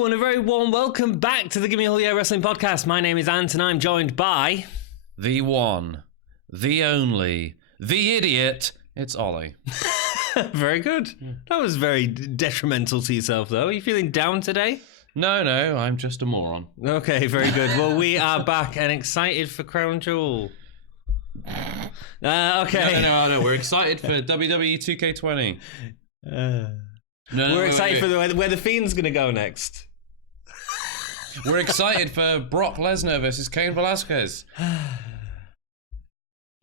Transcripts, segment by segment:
Hello, and a very warm welcome back to the Gimme Wrestling Podcast. My name is Ant, and I'm joined by... The one, the only, the idiot, it's Ollie. Very good. That was very detrimental to yourself, though. Are you feeling down today? No, I'm just a moron. Okay, very good. Well, we are back and excited for Crown Jewel. Okay. No, we're excited for WWE 2K20. We're excited for where the Fiend's going to go next. We're excited for Brock Lesnar versus Cain Velasquez.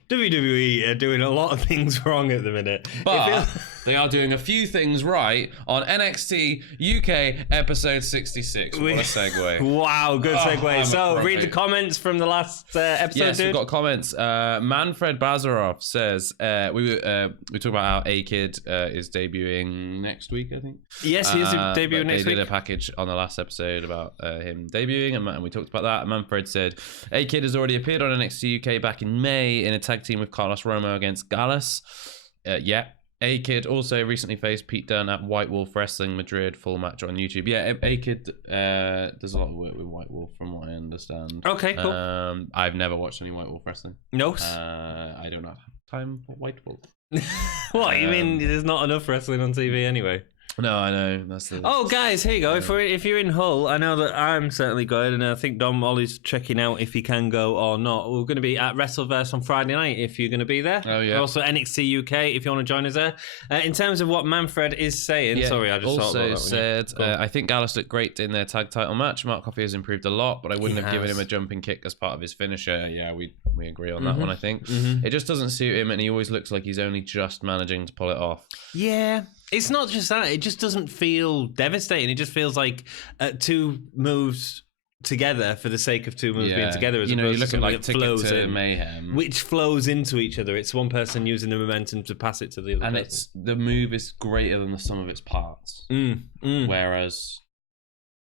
WWE are doing a lot of things wrong at the minute. But they are doing a few things right on NXT UK episode 66. What a segue. Wow, good segue. So, read the comments from the last episode, Yes, dude. we've got comments. Manfred Bazarov says, we talk about how A-Kid is debuting next week, I think. Yes, he is debuting next week. They did a package on the last episode about him debuting, and we talked about that. Manfred said, A-Kid has already appeared on NXT UK back in May in a tag team with Carlos Romo against Gallus. A-Kid also recently faced Pete Dunne at White Wolf Wrestling Madrid, full match on YouTube. Yeah, A-Kid does a lot of work with White Wolf from what I understand. Okay, cool. I've never watched any White Wolf Wrestling. No. I don't have time for White Wolf. What, you mean there's not enough wrestling on TV anyway? No, I know. That's the... Oh, guys, here you go. If you're in Hull, I know that I'm certainly going, and I think Dom Ollie's checking out if he can go or not. We're going to be at WrestleVerse on Friday night if you're going to be there. Oh, yeah. Also, NXT UK if you want to join us there. In terms of what Manfred is saying, sorry, I just also said, I think Gallus looked great in their tag title match. Mark Coffey has improved a lot, but I wouldn't have given him a jumping kick as part of his finisher. Yeah, we agree on that one, I think. It just doesn't suit him, and he always looks like he's only just managing to pull it off. Yeah. It's not just that. It just doesn't feel devastating. It just feels like two moves together for the sake of two moves being together. As you look at like Ticket to Mayhem, which flows into each other. It's one person using the momentum to pass it to the other and person. the move is greater than the sum of its parts. Whereas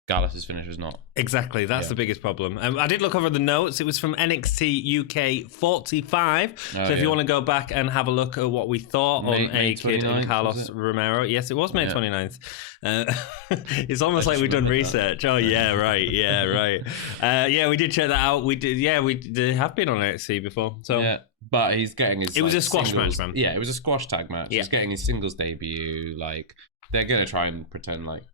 Gallus' finish is not. Exactly, that's the biggest problem. I did look over the notes. It was from NXT UK 45. So if you want to go back and have a look at what we thought on A-Kid and Carlos Romero. Yes, it was May 29th. It's almost like we've done research. Oh, yeah, right. Yeah, right. We did check that out. We did. Yeah, we have been on NXT before. So. Yeah. But he's getting his... It was a squash match, man. Yeah, it was a squash tag match. Yeah. He's getting his singles debut. Like, they're going to try and pretend like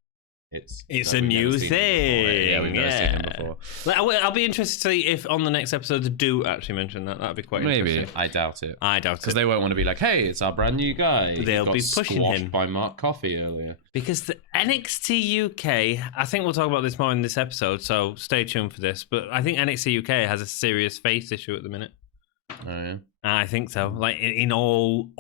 it's a new thing. Yeah, we've never seen him before. I'll be interested to see if on the next episode they do actually mention that. That'd be quite interesting. I doubt it. Because they won't want to be like, hey, it's our brand new guy. They'll be pushing him by Mark Coffey earlier. Because the NXT UK, I think we'll talk about this more in this episode, so stay tuned for this. But I think NXT UK has a serious face issue at the minute. Oh yeah, I think so. Like in all.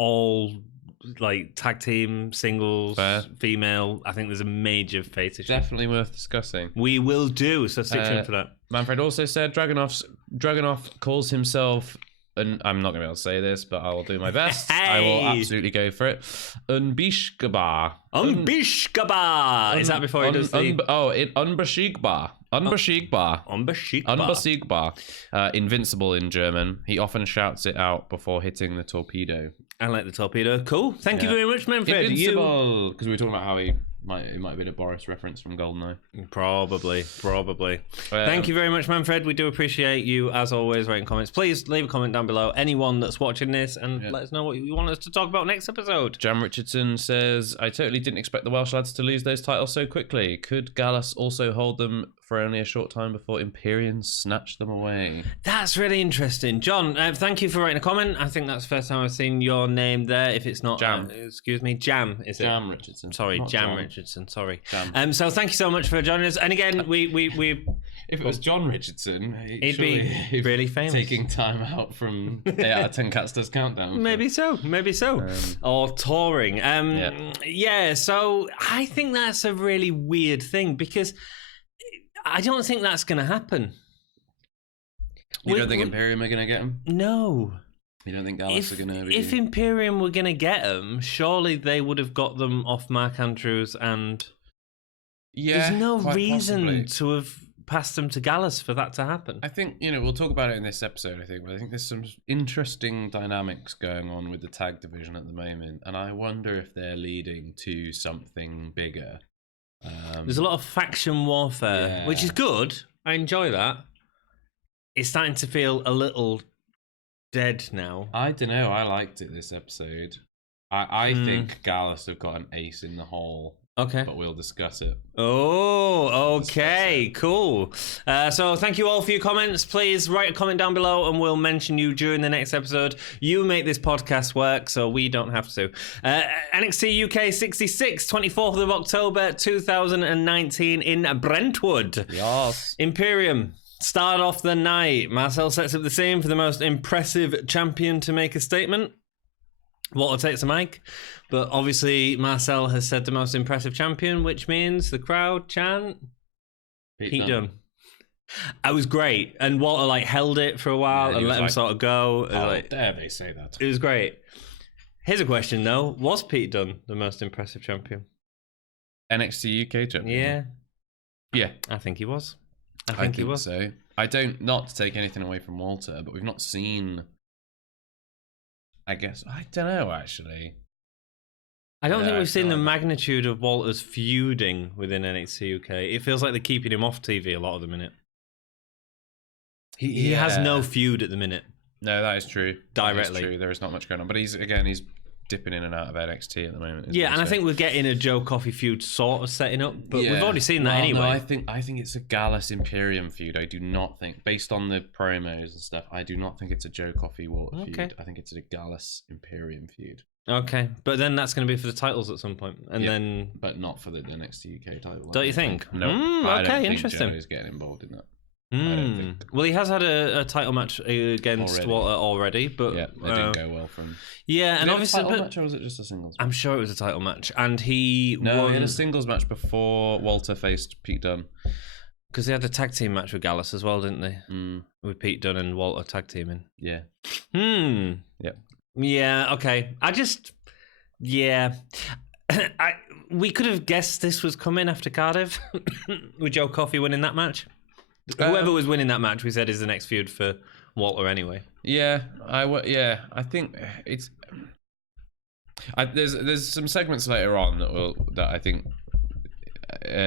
Like tag team, singles, female. I think there's a major face issue. Definitely worth discussing. We will do, so stay tuned for that. Manfred also said Dragunov calls himself, and I'm not going to be able to say this, but I will do my best. I will absolutely go for it. Unbishkaba. Is that before he does the... Unbesiegbar. Invincible in German. He often shouts it out before hitting the torpedo. I like the torpedo. Cool. Thank you very much, Manfred. Invincible. Because we were talking about how it might have been a Boris reference from GoldenEye. Probably. Thank you very much, Manfred. We do appreciate you, as always, writing comments. Please leave a comment down below, anyone that's watching this, and let us know what you want us to talk about next episode. Jam Richardson says, I totally didn't expect the Welsh lads to lose those titles so quickly. Could Gallus also hold them for only a short time before Imperium snatched them away? That's really interesting. John, thank you for writing a comment. I think that's the first time I've seen your name there. If it's not... Jam. Excuse me. Jam, is it? Jam Richardson. Sorry, Jam Richardson. Sorry. Jam. So thank you so much for joining us. And again, we if it was John Richardson, he'd be really famous. Taking time out from 8 out of 10 Cats Does Countdown. Maybe so. Or touring. So I think that's a really weird thing because I don't think that's going to happen. You don't think Imperium are going to get him? No. You don't think Gallus are going to be... If Imperium were going to get them, surely they would have got them off Mark Andrews and... There's no reason to have passed them to Gallus for that to happen. I think, we'll talk about it in this episode, but I think there's some interesting dynamics going on with the tag division at the moment, and I wonder if they're leading to something bigger There's a lot of faction warfare, which is good. I enjoy that. It's starting to feel a little dead now. I don't know. I liked it this episode. I think Gallus have got an ace in the hole. Okay. But we'll discuss it. Oh, okay, cool. So thank you all for your comments. Please write a comment down below and we'll mention you during the next episode. You make this podcast work, so we don't have to. NXT UK 66, 24th of October 2019 in Brentwood. Yes. Imperium. Start off the night. Marcel sets up the scene for the most impressive champion to make a statement. Walter takes the mic, but obviously Marcel has said the most impressive champion, which means the crowd chant Pete Dunne. It was great, and Walter held it for a while and let him sort of go. How dare they say that? It was great. Here's a question though: was Pete Dunne the most impressive champion? NXT UK champion. Yeah. I think he was. I think he was. So I don't, not to take anything away from Walter, but we've not seen. I guess I don't know. Actually, I don't think we've seen the magnitude of Walter's feuding within NXT UK. It feels like they're keeping him off TV a lot at the minute. He has no feud at the minute. No, that is true. Directly, that is true. There is not much going on, but he's dipping in and out of NXT at the moment. Yeah, and I think we're getting a Joe Coffey feud sort of setting up, but we've already seen that anyway. No, I think it's a Gallus Imperium feud. I do not think, based on the promos and stuff, I do not think it's a Joe Coffey Walter feud. I think it's a Gallus Imperium feud. Okay, but then that's going to be for the titles at some point, and then, but not for the NXT UK title. Don't you think? No. Okay, I don't interesting. think Joe's getting involved in that. I don't think. Well, he has had a title match against Walter already, but it didn't go well for him. Yeah, and obviously, a title match, or was it just a singles match? I'm sure it was a title match, and he he had a singles match before Walter faced Pete Dunne. Because they had a tag team match with Gallus as well, didn't they? With Pete Dunne and Walter tag teaming. Yeah. Yeah. Yeah. Okay. We could have guessed this was coming after Cardiff with Joe Coffey winning that match. Whoever was winning that match, we said, is the next feud for Walter anyway. Yeah, I think it's. There's some segments later on that I think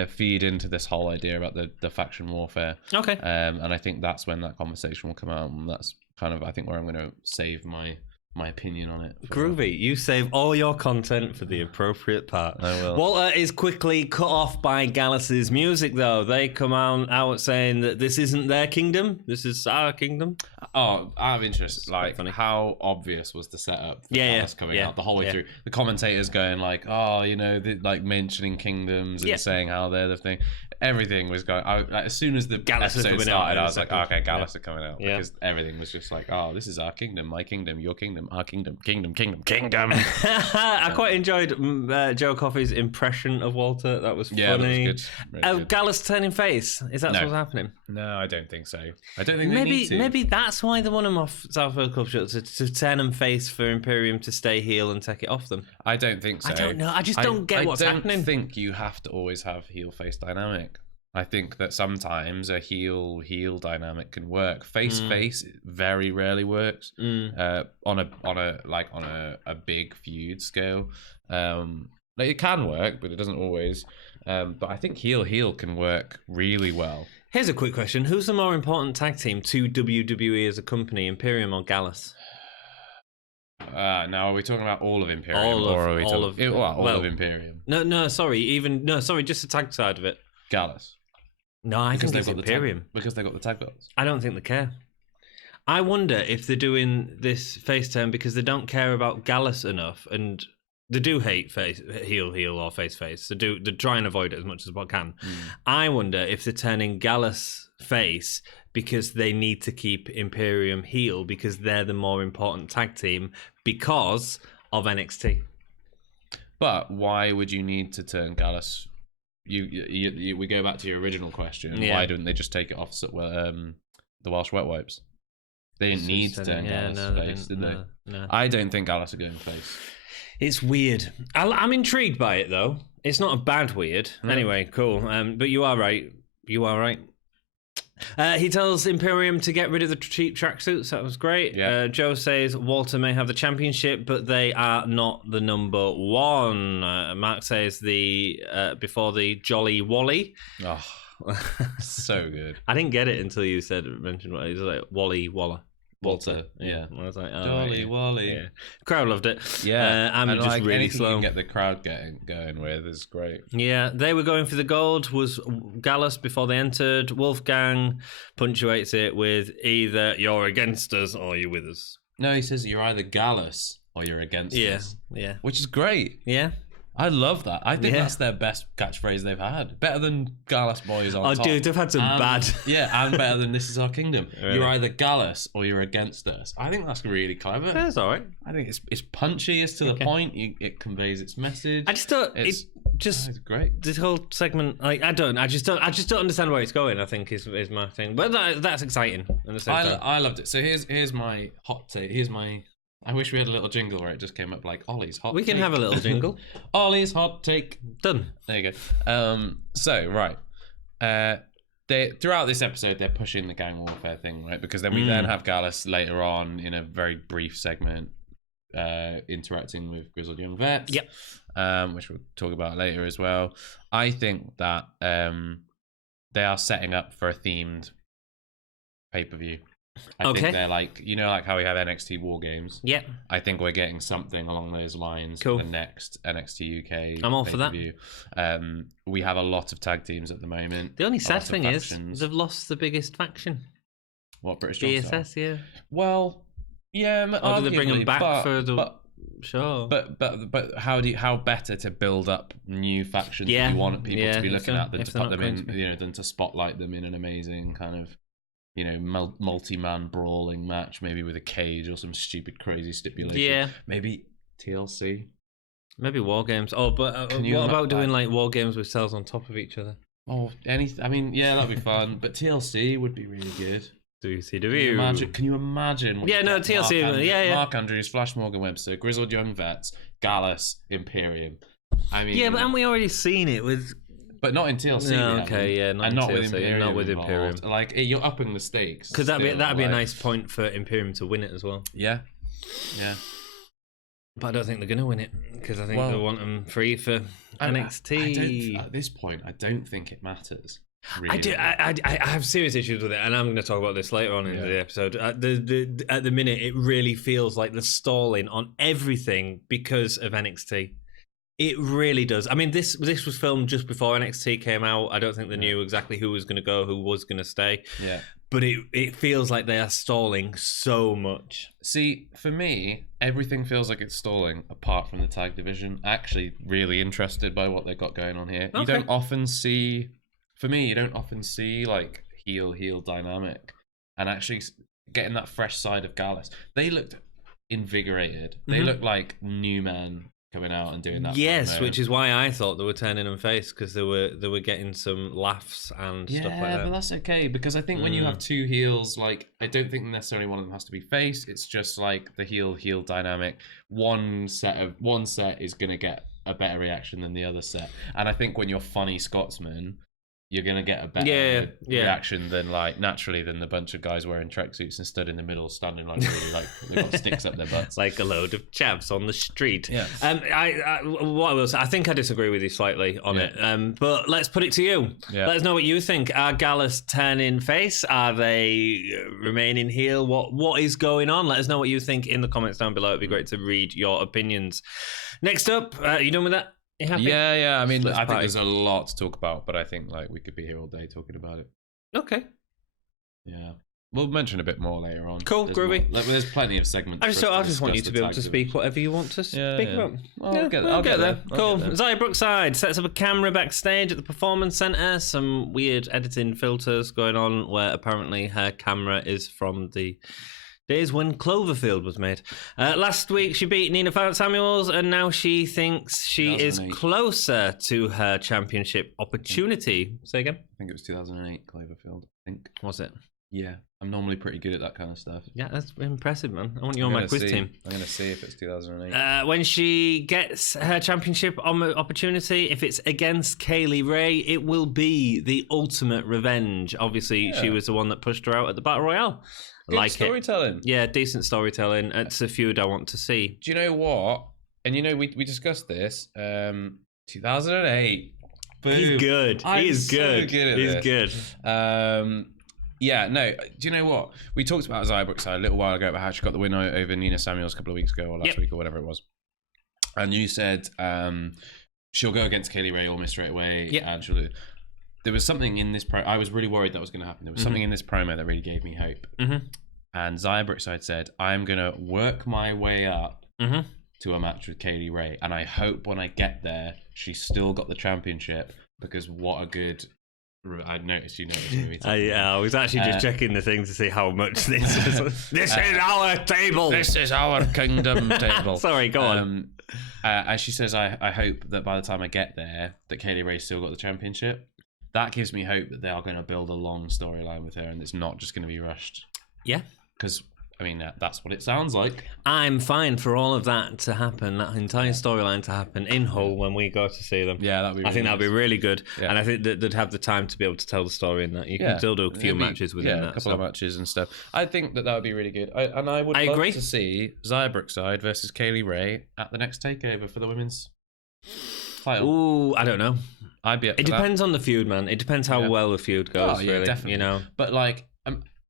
feed into this whole idea about the faction warfare. Okay. And I think that's when that conversation will come out, and that's kind of I think where I'm going to save my opinion on it. Groovy. You save all your content for the appropriate part. I will. Walter is quickly cut off by Gallus's music, though. They come out saying that this isn't their kingdom. This is our kingdom. Oh, out of interest, how obvious was the setup for Gallus coming out the whole way through? The commentators going mentioning kingdoms and saying how they're the thing. Everything was going. As soon as the episode started, I was like, okay, Gallus are coming out because everything was just like, oh, this is our kingdom, my kingdom, your kingdom, our kingdom. I quite enjoyed Joe Coffey's impression of Walter. That was funny. Yeah, that was good. Gallus turning face. Is that what's happening? No, I don't think so. I don't think maybe they need to. Maybe that's why they want him off Southfield Club Shut, to turn him face for Imperium to stay heel and take it off them. I don't think so. I don't know. I just don't get what's happening. I don't think you have to always have heel face dynamic. I think that sometimes a heel dynamic can work. Face very rarely works on a big feud scale. It can work, but it doesn't always. But I think heel can work really well. Here's a quick question: who's the more important tag team to WWE as a company, Imperium or Gallus? Now, are we talking about all of Imperium, all of Imperium? No, sorry, just the tag side of it. Gallus. No, I think it's Imperium. Because they got the tag belts. I don't think they care. I wonder if they're doing this face turn because they don't care about Gallus enough, and they do hate heel or face. They try and avoid it as much as they can. I wonder if they're turning Gallus face because they need to keep Imperium heel because they're the more important tag team because of NXT. But why would you need to turn Gallus? We go back to your original question. Why didn't they just take it off the Welsh wet wipes? They didn't need to turn Gallus face, did they? No. I don't think Gallus are going face. It's weird. I'm intrigued by it though. It's not a bad weird. Anyway, cool. But you are right. He tells Imperium to get rid of the cheap tracksuits. That was great. Yeah. Joe says Walter may have the championship, but they are not the number one. Mark says before the Jolly Wally. Oh, so good. I didn't get it until you mentioned what it was like. Wally Waller. Walter, yeah. I was like, oh, Jolly right, Wally. Yeah. Crowd loved it. Yeah, I'm and just like really anything slow. you can get the crowd going with is great. Yeah, they were going for the gold. Was Gallus before they entered. Wolfgang punctuates it with either you're against us or you're with us. No, he says you're either Gallus or you're against us. Yeah, Which is great. yeah. I love that. I think that's their best catchphrase they've had. Better than Gallus boys on top. Oh, dude, they've had some bad. Yeah, and better than This Is Our Kingdom. Really? You're either Gallus or you're against us. I think that's really clever. That's all right. I think it's punchy, it's to the point. It conveys its message. I just don't. It's great. This whole segment, I just don't understand where it's going. I think is my thing, but that's exciting. At the same time. I loved it. So here's my hot take. I wish we had a little jingle where it just came up like Ollie's hot. We can have a little jingle. Ollie's hot take. Done. There you go. So right. They throughout this episode they're pushing the gang warfare thing, right? Because then we then have Gallus later on in a very brief segment interacting with grizzled young vets. Yep. Which we'll talk about later as well. I think that they are setting up for a themed pay-per-view. I think they're like, like how we have NXT War Games. Yeah. I think we're getting something along those lines for the next NXT UK. I'm all for that. We have a lot of tag teams at the moment. The only sad thing is they've lost the biggest faction. What, British BSS, yeah. Well, yeah. Or do they bring them back for the show? But how better to build up new factions that you want people to be looking at than to put them in, than to spotlight them in an amazing kind of multi-man brawling match, maybe with a cage or some stupid crazy stipulation. Yeah, maybe TLC, maybe War Games. Oh, but what about doing like War Games with cells on top of each other? Oh, anything. I mean, yeah, that'd be fun. But TLC would be really good. WCW. Can you imagine? Yeah, no, TLC. Mark Andrews, Flash Morgan Webster, Grizzled Young Vets, Gallus, Imperium. I mean, yeah, but haven't we already seen it with? But not in TLC. No, okay, yeah, not TLC, with Imperium. Not with Imperium. Like you're upping the stakes. Because that'd be a nice point for Imperium to win it as well. Yeah. But I don't think they're going to win it because I think they want them free for NXT. At this point, I don't think it matters. Really. I do. I have serious issues with it, and I'm going to talk about this later on in the episode. At the minute, it really feels like they're stalling on everything because of NXT. It really does. I mean, this was filmed just before NXT came out. I don't think they knew exactly who was going to go, who was going to stay. Yeah. But it feels like they are stalling so much. See, for me, everything feels like it's stalling apart from the tag division. Actually, really interested by what they've got going on here. Okay. You don't often see like heel dynamic and actually getting that fresh side of Gallus. They looked invigorated. They looked like new men coming out and doing that. Yes, which is why I thought they were turning them face, because they were getting some laughs and stuff like that. Yeah, but that's okay, because I think when you have two heels, like, I don't think necessarily one of them has to be face. It's just like the heel dynamic. One set is gonna get a better reaction than the other set, and I think when you're funny Scotsman, you're gonna get a better reaction than than the bunch of guys wearing tracksuits and stood in the middle, standing like really like they've got sticks up their butts, like a load of chavs on the street. Yeah. What I will say, I think I disagree with you slightly on it. But let's put it to you. Yeah. Let us know what you think. Are Gallus turning face? Are they remaining heel? What is going on? Let us know what you think in the comments down below. It'd be great to read your opinions. Next up, you done with that? Yeah. I mean, I think there's a lot to talk about, but I think we could be here all day talking about it. Okay. Yeah. We'll mention a bit more later on. Cool, groovy. There's plenty of segments. I just want you to be able to speak whatever you want to speak about. I'll get there. Cool. Zaya Brookside sets up a camera backstage at the Performance Center. Some weird editing filters going on where apparently her camera is from the days when Cloverfield was made. Last week she beat Nina Samuels, and now she thinks she is closer to her championship opportunity. Say again? I think it was 2008 Cloverfield. I think. Was it? Yeah, I'm normally pretty good at that kind of stuff. Yeah, that's impressive, man. I want you on my quiz team. I'm going to see if it's 2008. When she gets her championship opportunity, if it's against Kaylee Ray, it will be the ultimate revenge. Obviously, she was the one that pushed her out at the Battle Royale. Good storytelling. Yeah, decent storytelling. It's a feud I want to see. Do you know what? And we discussed this. 2008. Boom. He's good. He's good. He's good. Yeah, no. Do you know what? We talked about Xia Brookside a little while ago about how she got the win over Nina Samuels a couple of weeks ago or last week or whatever it was. And you said she'll go against Kaylee Ray almost straight away. And she'll. There was something in this I was really worried that was going to happen. There was something in this promo that really gave me hope. And Xia Brookside said, "I'm going to work my way up to a match with Kaylee Ray, and I hope when I get there, she's still got the championship because what a good." I noticed you noticed me. I was actually just checking the thing to see how much this is. This is our table. This is our kingdom table. Sorry, go on. As she says, I hope that by the time I get there, that Kaylee Ray's still got the championship. That gives me hope that they are going to build a long storyline with her, and it's not just going to be rushed. Yeah, because I mean that's what it sounds like. I'm fine for all of that to happen, that entire storyline to happen in Hull when we go to see them. Yeah, that'd be. Really I think that'd be really good, yeah. And I think that they'd have the time to be able to tell the story in that. You can still do a few matches within that. A couple of matches and stuff. I think that would be really good. I would love to see Xia Brookside versus Kaylee Ray at the next takeover for the women's title. Ooh, I don't know. I'd be. It depends on the feud, man. It depends how well the feud goes. Really, definitely. But like,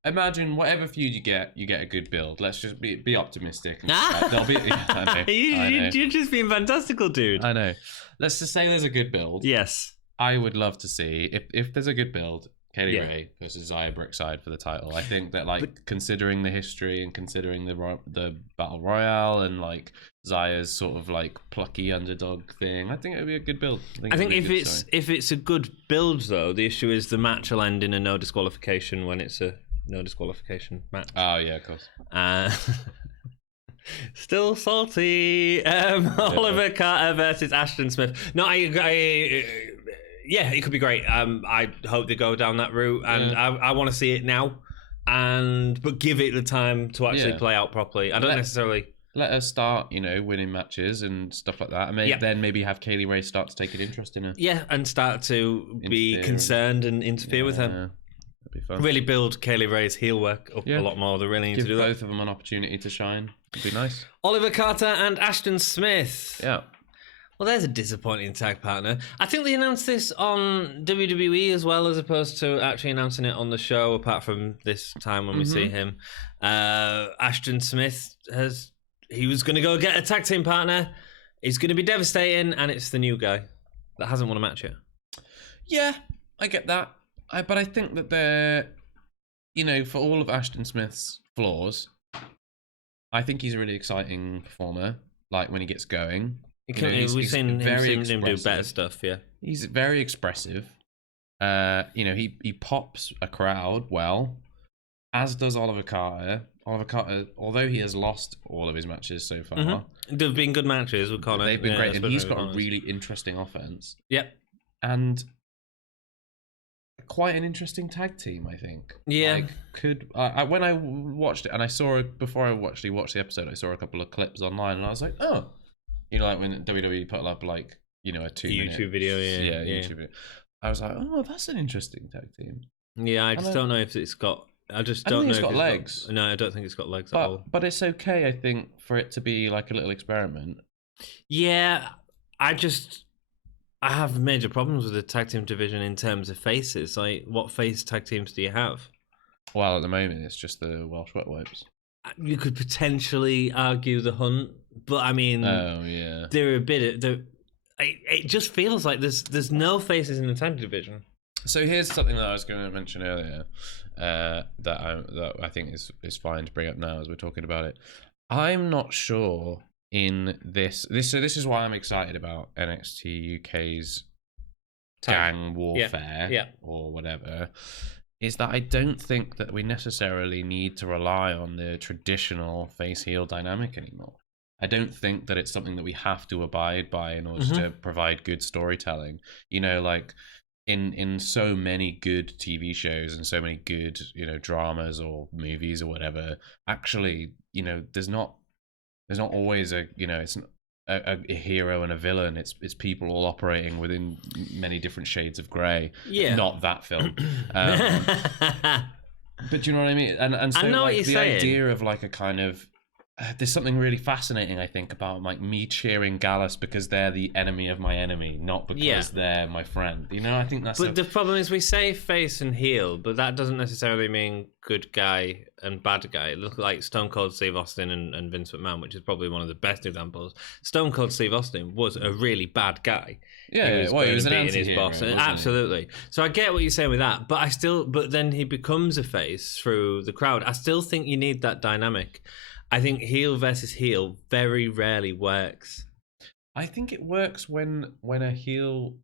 imagine whatever feud you get a good build. Let's just be optimistic. There'll be. I know. You're just being fantastical, dude. I know. Let's just say there's a good build. Yes. I would love to see if there's a good build. Kaylee Ray versus Xia Brookside for the title. I think that considering the history and considering the Battle Royale and like Xia's sort of like plucky underdog thing, I think it would be a good build. I think if it's a good build though, the issue is the match will end in a no disqualification when it's a no disqualification match. Oh yeah, of course. Still salty. Oliver Carter versus Ashton Smith. No, yeah, it could be great. I hope they go down that route, and I want to see it now, but give it the time to actually play out properly. I don't necessarily let her start, winning matches and stuff like that, and then maybe have Kaylee Ray start to take an interest in her. Yeah, and start to be concerned and interfere with her. That'd be fun. Really build Kaylee Ray's heel work up a lot more. They really need to do that. Give both of them an opportunity to shine. It'd be nice. Oliver Carter and Ashton Smith. Yeah. Well, there's a disappointing tag partner. I think they announced this on WWE as well, as opposed to actually announcing it on the show, apart from this time when we see him. Ashton Smith he was going to go get a tag team partner. It's going to be devastating, and it's the new guy that hasn't won a match yet. Yeah, I get that. But I think that they're, for all of Ashton Smith's flaws, I think he's a really exciting performer, like when he gets going. We've seen him do better stuff, yeah. He's very expressive. He pops a crowd well, as does Oliver Carter. Oliver Carter, although he has lost all of his matches so far, they've been good matches with Connor. They've been great, and he's got a really interesting offense. Yep, and quite an interesting tag team, I think. Yeah, when I watched it, and I saw it before I actually watched the episode, I saw a couple of clips online, and I was like, oh. Like when WWE put up a 2-minute YouTube video, YouTube video. I was like, oh, that's an interesting tag team. Yeah, I just don't know if it's got. I don't know if it's got legs. No, I don't think it's got legs at all. But it's okay, I think, for it to be like a little experiment. Yeah, I have major problems with the tag team division in terms of faces. Like, what face tag teams do you have? Well, at the moment, it's just the Welsh Wet Wipes. You could potentially argue the Hunt, but I mean, they're a bit. It just feels like there's no faces in the tag division. So here's something that I was going to mention earlier that I think is fine to bring up now as we're talking about it. I'm not sure in this. So this is why I'm excited about NXT UK's gang warfare or whatever. Is that I don't think that we necessarily need to rely on the traditional face-heel dynamic anymore. I don't think that it's something that we have to abide by in order to provide good storytelling. in so many good TV shows and so many good, dramas or movies or whatever, actually, there's not always it's a hero and a villain. It's people all operating within many different shades of grey. Yeah. Not that film. But do you know what I mean? And so I know what you're the saying. idea of like a kind of there's something really fascinating, I think, about like me cheering Gallus because they're the enemy of my enemy, not because they're my friend. I think that's. But the problem is we say face and heel, but that doesn't necessarily mean good guy and bad guy. It looks like Stone Cold Steve Austin and Vince McMahon, which is probably one of the best examples. Stone Cold Steve Austin was a really bad guy. Yeah, he was an anti-hero, his boss. Absolutely. So I get what you're saying with that, but then he becomes a face through the crowd. I still think you need that dynamic. I think heel versus heel very rarely works. I think it works when a heel.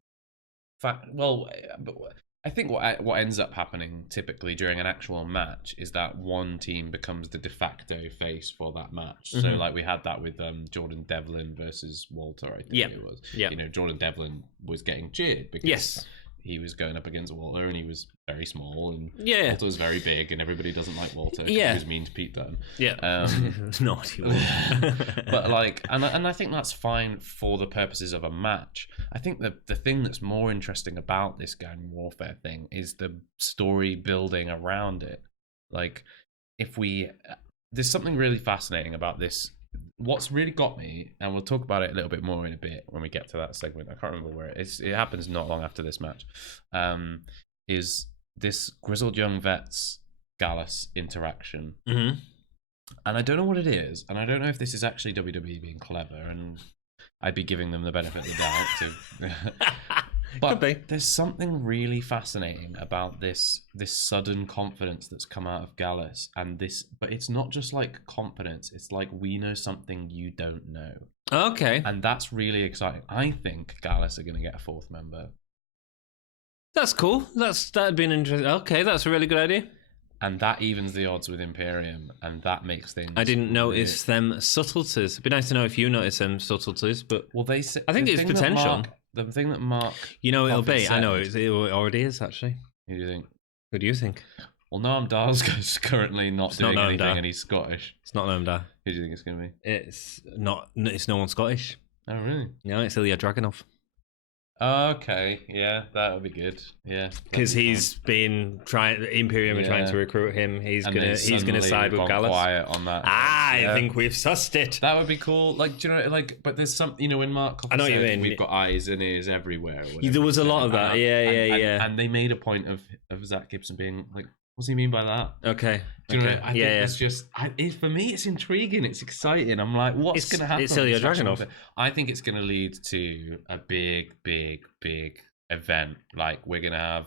I think what ends up happening typically during an actual match is that one team becomes the de facto face for that match. So like we had that with Jordan Devlin versus Walter. I think it was. Yeah. Jordan Devlin was getting cheered because he was going up against Walter and he was very small and Walter was very big and everybody doesn't like Walter because he was mean to Pete Dunne. Naughty. But like, and I think that's fine for the purposes of a match. I think the thing that's more interesting about this gang warfare thing is the story building around it. Like, there's something really fascinating about this. What's really got me, and we'll talk about it a little bit more in a bit when we get to that segment. I can't remember where it is. It happens not long after this match. Is this Grizzled Young Vets Gallus interaction? Mm-hmm. And I don't know what it is, and I don't know if this is actually WWE being clever, and I'd be giving them the benefit of the doubt. But there's something really fascinating about this sudden confidence that's come out of Gallus, but it's not just like confidence. It's like we know something you don't know. Okay, and that's really exciting. I think Gallus are going to get a fourth member. That's cool. That'd be an interesting. Okay, that's a really good idea. And that evens the odds with Imperium, and that makes things. I didn't notice them subtleties. It'd be nice to know if you notice them subtleties, but they say, I think it's potential. The thing that Mark, it'll be. I know it already is actually. Who do you think? Who do you think? Well, Noam Darr's currently not doing anything, Darr. and he's Scottish. It's not Noam Darr. Who do you think it's going to be? It's not. It's no one Scottish. Oh, really? No, it's Ilya Dragunov. Okay, yeah, that would be good. Yeah, because he's been Imperium are trying to recruit him. He's gonna side with Gallus. Quiet on that. I think we've sussed it. That would be cool. Like, do you know, like, but there's some, when Mark I know what you mean. We've got eyes and ears everywhere. There was a lot of that. Yeah. And they made a point of Zach Gibson being like, what's he mean by that? Okay. Do you know? I think it's just, for me, it's intriguing. It's exciting. I'm like, what's going to happen? It's Ilya Dragunov. I think it's going to lead to a big event. Like we're gonna have.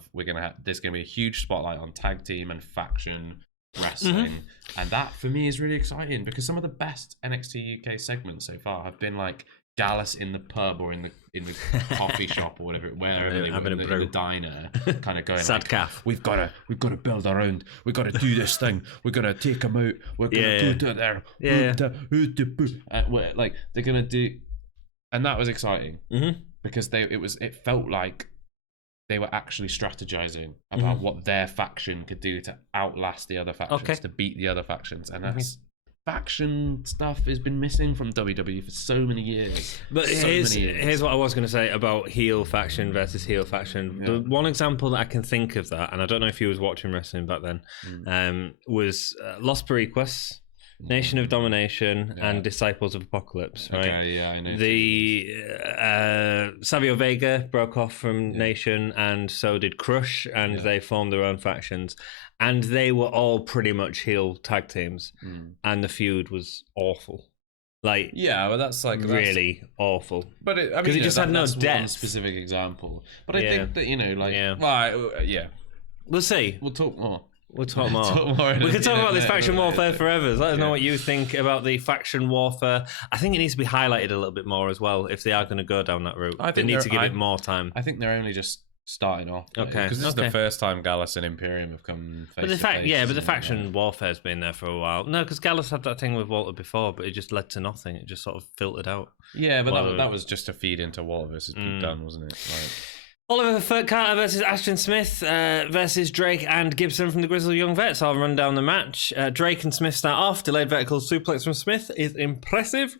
There's going to be a huge spotlight on tag team and faction wrestling, and that for me is really exciting because some of the best NXT UK segments so far have been like Gallus in the pub or in the coffee shop or whatever, wherever they were, in the diner, kind of going sad calf. We've got to build around. We've got to do this thing. We're gonna take them out. We're gonna go to there. Like they're gonna do, and that was exciting because it felt like they were actually strategizing about what their faction could do to outlast the other factions, to beat the other factions, and that's. Faction stuff has been missing from WWE for so many years. But here's what I was going to say about heel faction versus heel faction. Yeah. The one example that I can think of that, and I don't know if you was watching wrestling back then, was Los Periquas, Nation of Domination, and Disciples of Apocalypse. Right? Okay, yeah, I know. Savio Vega broke off from Nation, and so did Crush, and they formed their own factions. And they were all pretty much heel tag teams, and the feud was awful. Like, well, that's like really awful. But because it just had no depth. One specific example. But I think that we'll see. We'll talk more. We can talk about this faction warfare forever. Let us know what you think about the faction warfare. I think it needs to be highlighted a little bit more as well if they are going to go down that route. They need to give it more time. I think they're only just starting off. Because this is the first time Gallus and Imperium have come face to face. But the faction warfare's been there for a while. No, because Gallus had that thing with Walter before, but it just led to nothing. It just sort of filtered out. Yeah, but that was just a feed into Walter versus Pete Dunne, wasn't it? Oliver Carter versus Ashton Smith versus Drake and Gibson from the Grizzled Young Vets. I'll run down the match. Drake and Smith start off. Delayed vertical suplex from Smith is impressive.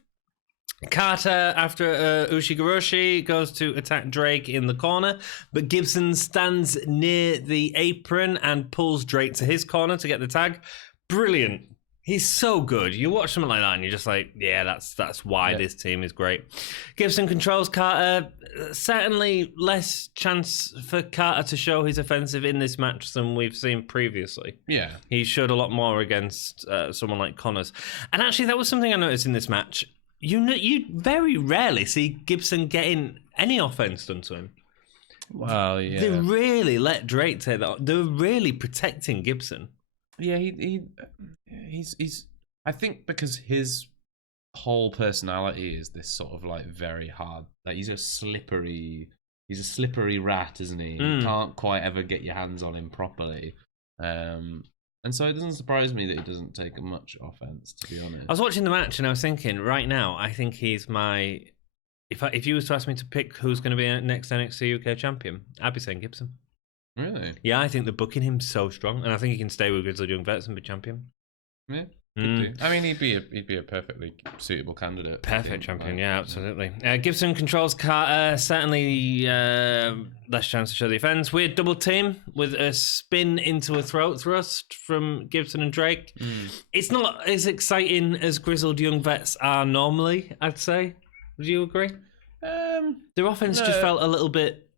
Carter, after Ushigoroshi, goes to attack Drake in the corner, but Gibson stands near the apron and pulls Drake to his corner to get the tag. Brilliant. He's so good. You watch something like that and you're just like, yeah, that's why this team is great. Gibson controls Carter. Certainly less chance for Carter to show his offensive in this match than we've seen previously. Yeah. He showed a lot more against someone like Connors. And actually, that was something I noticed in this match. You very rarely see Gibson getting any offense done to him. Well, yeah. They really let Drake take that. They're really protecting Gibson. Yeah, he's. I think because his whole personality is this sort of like very hard. Like he's a slippery rat, isn't he? You can't quite ever get your hands on him properly. And so it doesn't surprise me that he doesn't take much offense, to be honest. I was watching the match and I was thinking, right now, I think he's my. If you was to ask me to pick who's going to be next NXT UK champion, I'd be saying Gibson. Really? Yeah, I think the booking him's so strong, and I think he can stay with Grizzled Young Vets and be champion. Yeah, could do. I mean, he'd be a perfectly suitable candidate. Perfect champion, yeah, absolutely. Gibson controls Carter. Certainly less chance to show the offense. Weird double team with a spin into a throat thrust from Gibson and Drake. It's not as exciting as Grizzled Young Vets are normally, I'd say. Would you agree? Their offense just felt a little bit.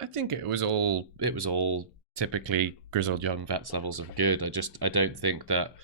I think it was all typically Grizzled Young Vets levels of good. I don't think that.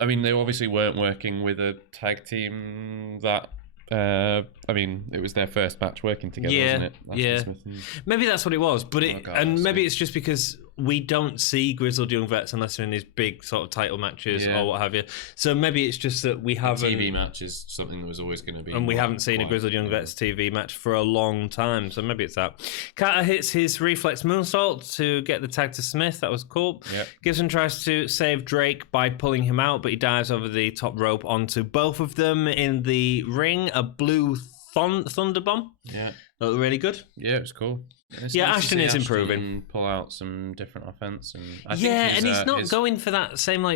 I mean, they obviously weren't working with a tag team that. I mean, it was their first match working together, wasn't it? Ashton Smith and... Maybe that's what it was, but maybe it's just because we don't see Grizzled Young Vets unless they're in these big sort of title matches or what have you. So maybe it's just that we haven't. TV match is something that was always going to be. And we haven't seen a Grizzled Young Vets TV match for a long time. So maybe it's that. Carter hits his reflex moonsault to get the tag to Smith. That was cool. Yep. Gibson tries to save Drake by pulling him out, but he dives over the top rope onto both of them in the ring. A blue thunder bomb. Yeah. That looked really good. Yeah, it was cool. Yeah, Ashton is improving. Pull out some different offense, and he's not going for that same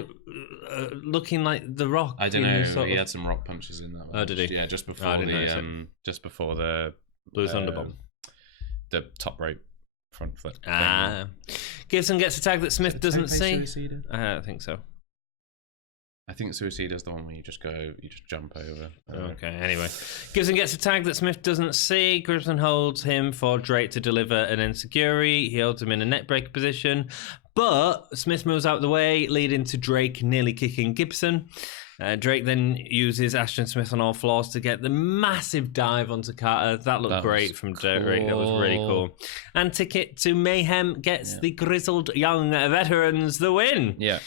looking like the Rock. I don't know. He had some rock punches in that. Oh, did he? Yeah, just before the blue thunder bomb, the top rope front flip. Gibson gets a tag that Smith doesn't see. I think so. I think Suicide is the one where you just jump over. Okay, anyway. Gibson gets a tag that Smith doesn't see. Gibson holds him for Drake to deliver an enziguri. He holds him in a neckbreaker position. But Smith moves out of the way, leading to Drake nearly kicking Gibson. Drake then uses Ashton Smith on all floors to get the massive dive onto Carter. That looked great from Drake. Cool. That was really cool. And Ticket to Mayhem gets the Grizzled Young Veterans the win. Yeah.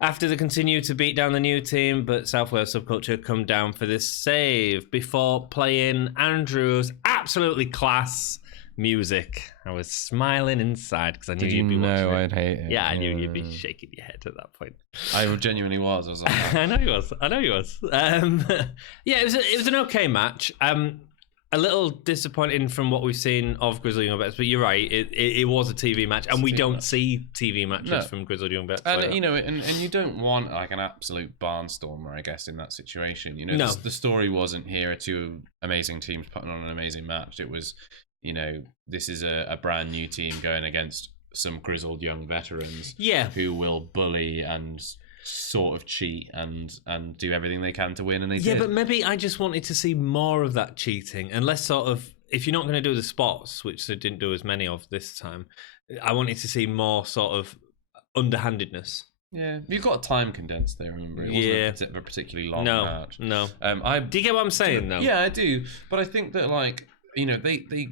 After they continue to beat down the new team, but Southwest Subculture come down for this save before playing Andrew's absolutely class music. I was smiling inside because I knew you'd be watching it. I'd hate it. Yeah, I knew you'd be shaking your head at that point. I genuinely was. I was like, I know you was. Yeah, it was an okay match. A little disappointing from what we've seen of Grizzled Young Vets, but you're right. It was a TV match, and we don't see TV matches from Grizzled Young Vets. And and you don't want like an absolute barnstormer, I guess, in that situation. The story wasn't here are two amazing teams putting on an amazing match. It was, this is a brand new team going against some Grizzled Young Veterans, who will bully and sort of cheat and do everything they can to win, and they did. But maybe I just wanted to see more of that cheating, and less sort of, if you're not going to do the spots, which they didn't do as many of this time, I wanted to see more sort of underhandedness. Yeah, you've got time condensed there, remember? It wasn't a particularly long match. No. Do you get what I'm saying, though? Yeah, I do. But I think that, they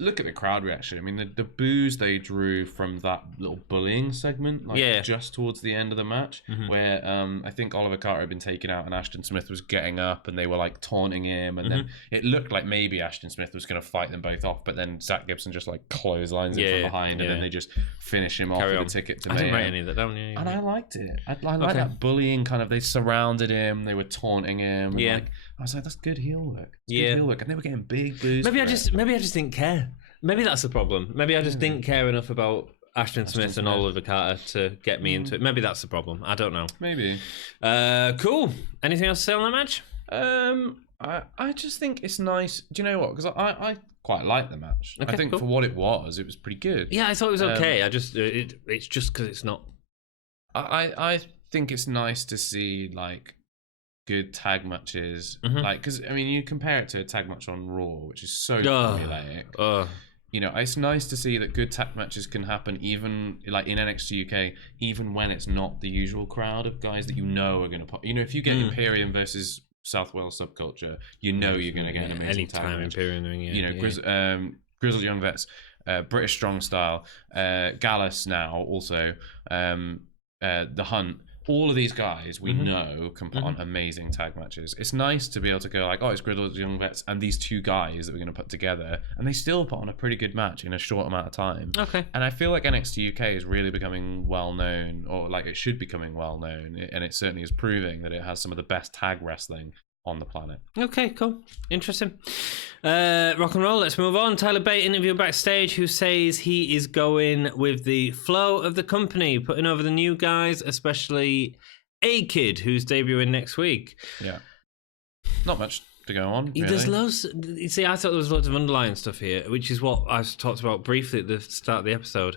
look at the crowd reaction. I mean, the boos they drew from that little bullying segment, just towards the end of the match, where I think Oliver Carter had been taken out and Ashton Smith was getting up and they were taunting him, and then it looked like maybe Ashton Smith was going to fight them both off, but then Zach Gibson just clotheslines him from behind, and then they just finish him off with a ticket to Mayhem. I didn't write any of that down. And I liked it. I liked that bullying kind of. They surrounded him, they were taunting him. And I was like, that's good heel work. Good heel work, and they were getting big boos. Maybe I just didn't care. Maybe that's the problem. Maybe I just didn't care enough about Ashton Smiths and Oliver Carter to get me into it. Maybe that's the problem. I don't know. Maybe. Cool. Anything else to say on that match? I just think it's nice. Do you know what? Because I quite like the match. Okay, I think for what it was pretty good. Yeah, I thought it was okay. I just it's just because it's not. I think it's nice to see like good tag matches, like because I mean you compare it to a tag match on Raw, which is so formulaic. You know, it's nice to see that good tag matches can happen even like in NXT UK, even when it's not the usual crowd of guys that you know are going to pop. You know, if you get Imperium versus South Wales Subculture, you know you're going to get an amazing tag match. Imperium doing it. You know, Grizzled Young Vets, British Strong Style, Gallus now also, The Hunt. All of these guys we know can put on amazing tag matches. It's nice to be able to go like, oh, it's Grizzled Young Vets and these two guys that we're going to put together, and they still put on a pretty good match in a short amount of time. Okay. And I feel like NXT UK is really becoming well known, or like it should be becoming well known, and it certainly is proving that it has some of the best tag wrestling on the planet. Okay, cool. Interesting. Rock and roll, let's move on. Tyler Bate interview backstage who says he is going with the flow of the company, putting over the new guys, especially A-Kid, who's debuting next week. Yeah. Not much to go on, really. There's loads... You see, I thought there was lots of underlying stuff here, which is what I talked about briefly at the start of the episode.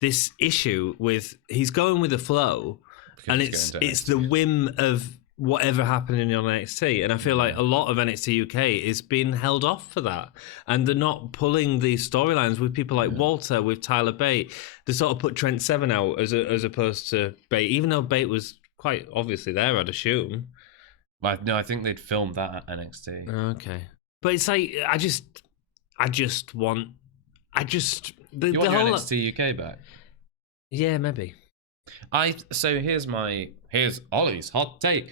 This issue with... He's going with the flow, and it's the whim of whatever happening on NXT, and I feel like a lot of NXT UK is being held off for that, and they're not pulling these storylines with people like Walter, with Tyler Bate. They sort of put Trent Seven out as opposed to Bate, even though Bate was quite obviously there, I'd assume. No, I think they'd filmed that at NXT. Okay, but it's like I just want the you want whole NXT UK back. Yeah, maybe. Here's Ollie's hot take.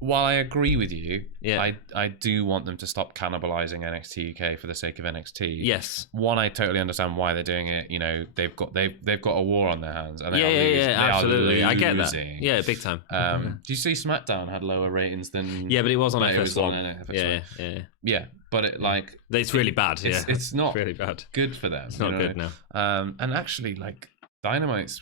While I agree with you, I do want them to stop cannibalizing NXT UK for the sake of NXT. Yes. One, I totally understand why they're doing it. You know, they've got a war on their hands, and they absolutely. I get that. Yeah, big time. Do you see SmackDown had lower ratings than? Yeah, but it was on FS1. Yeah, but it's really bad. It's not really bad. Good for them. It's not good now. And actually, like Dynamite's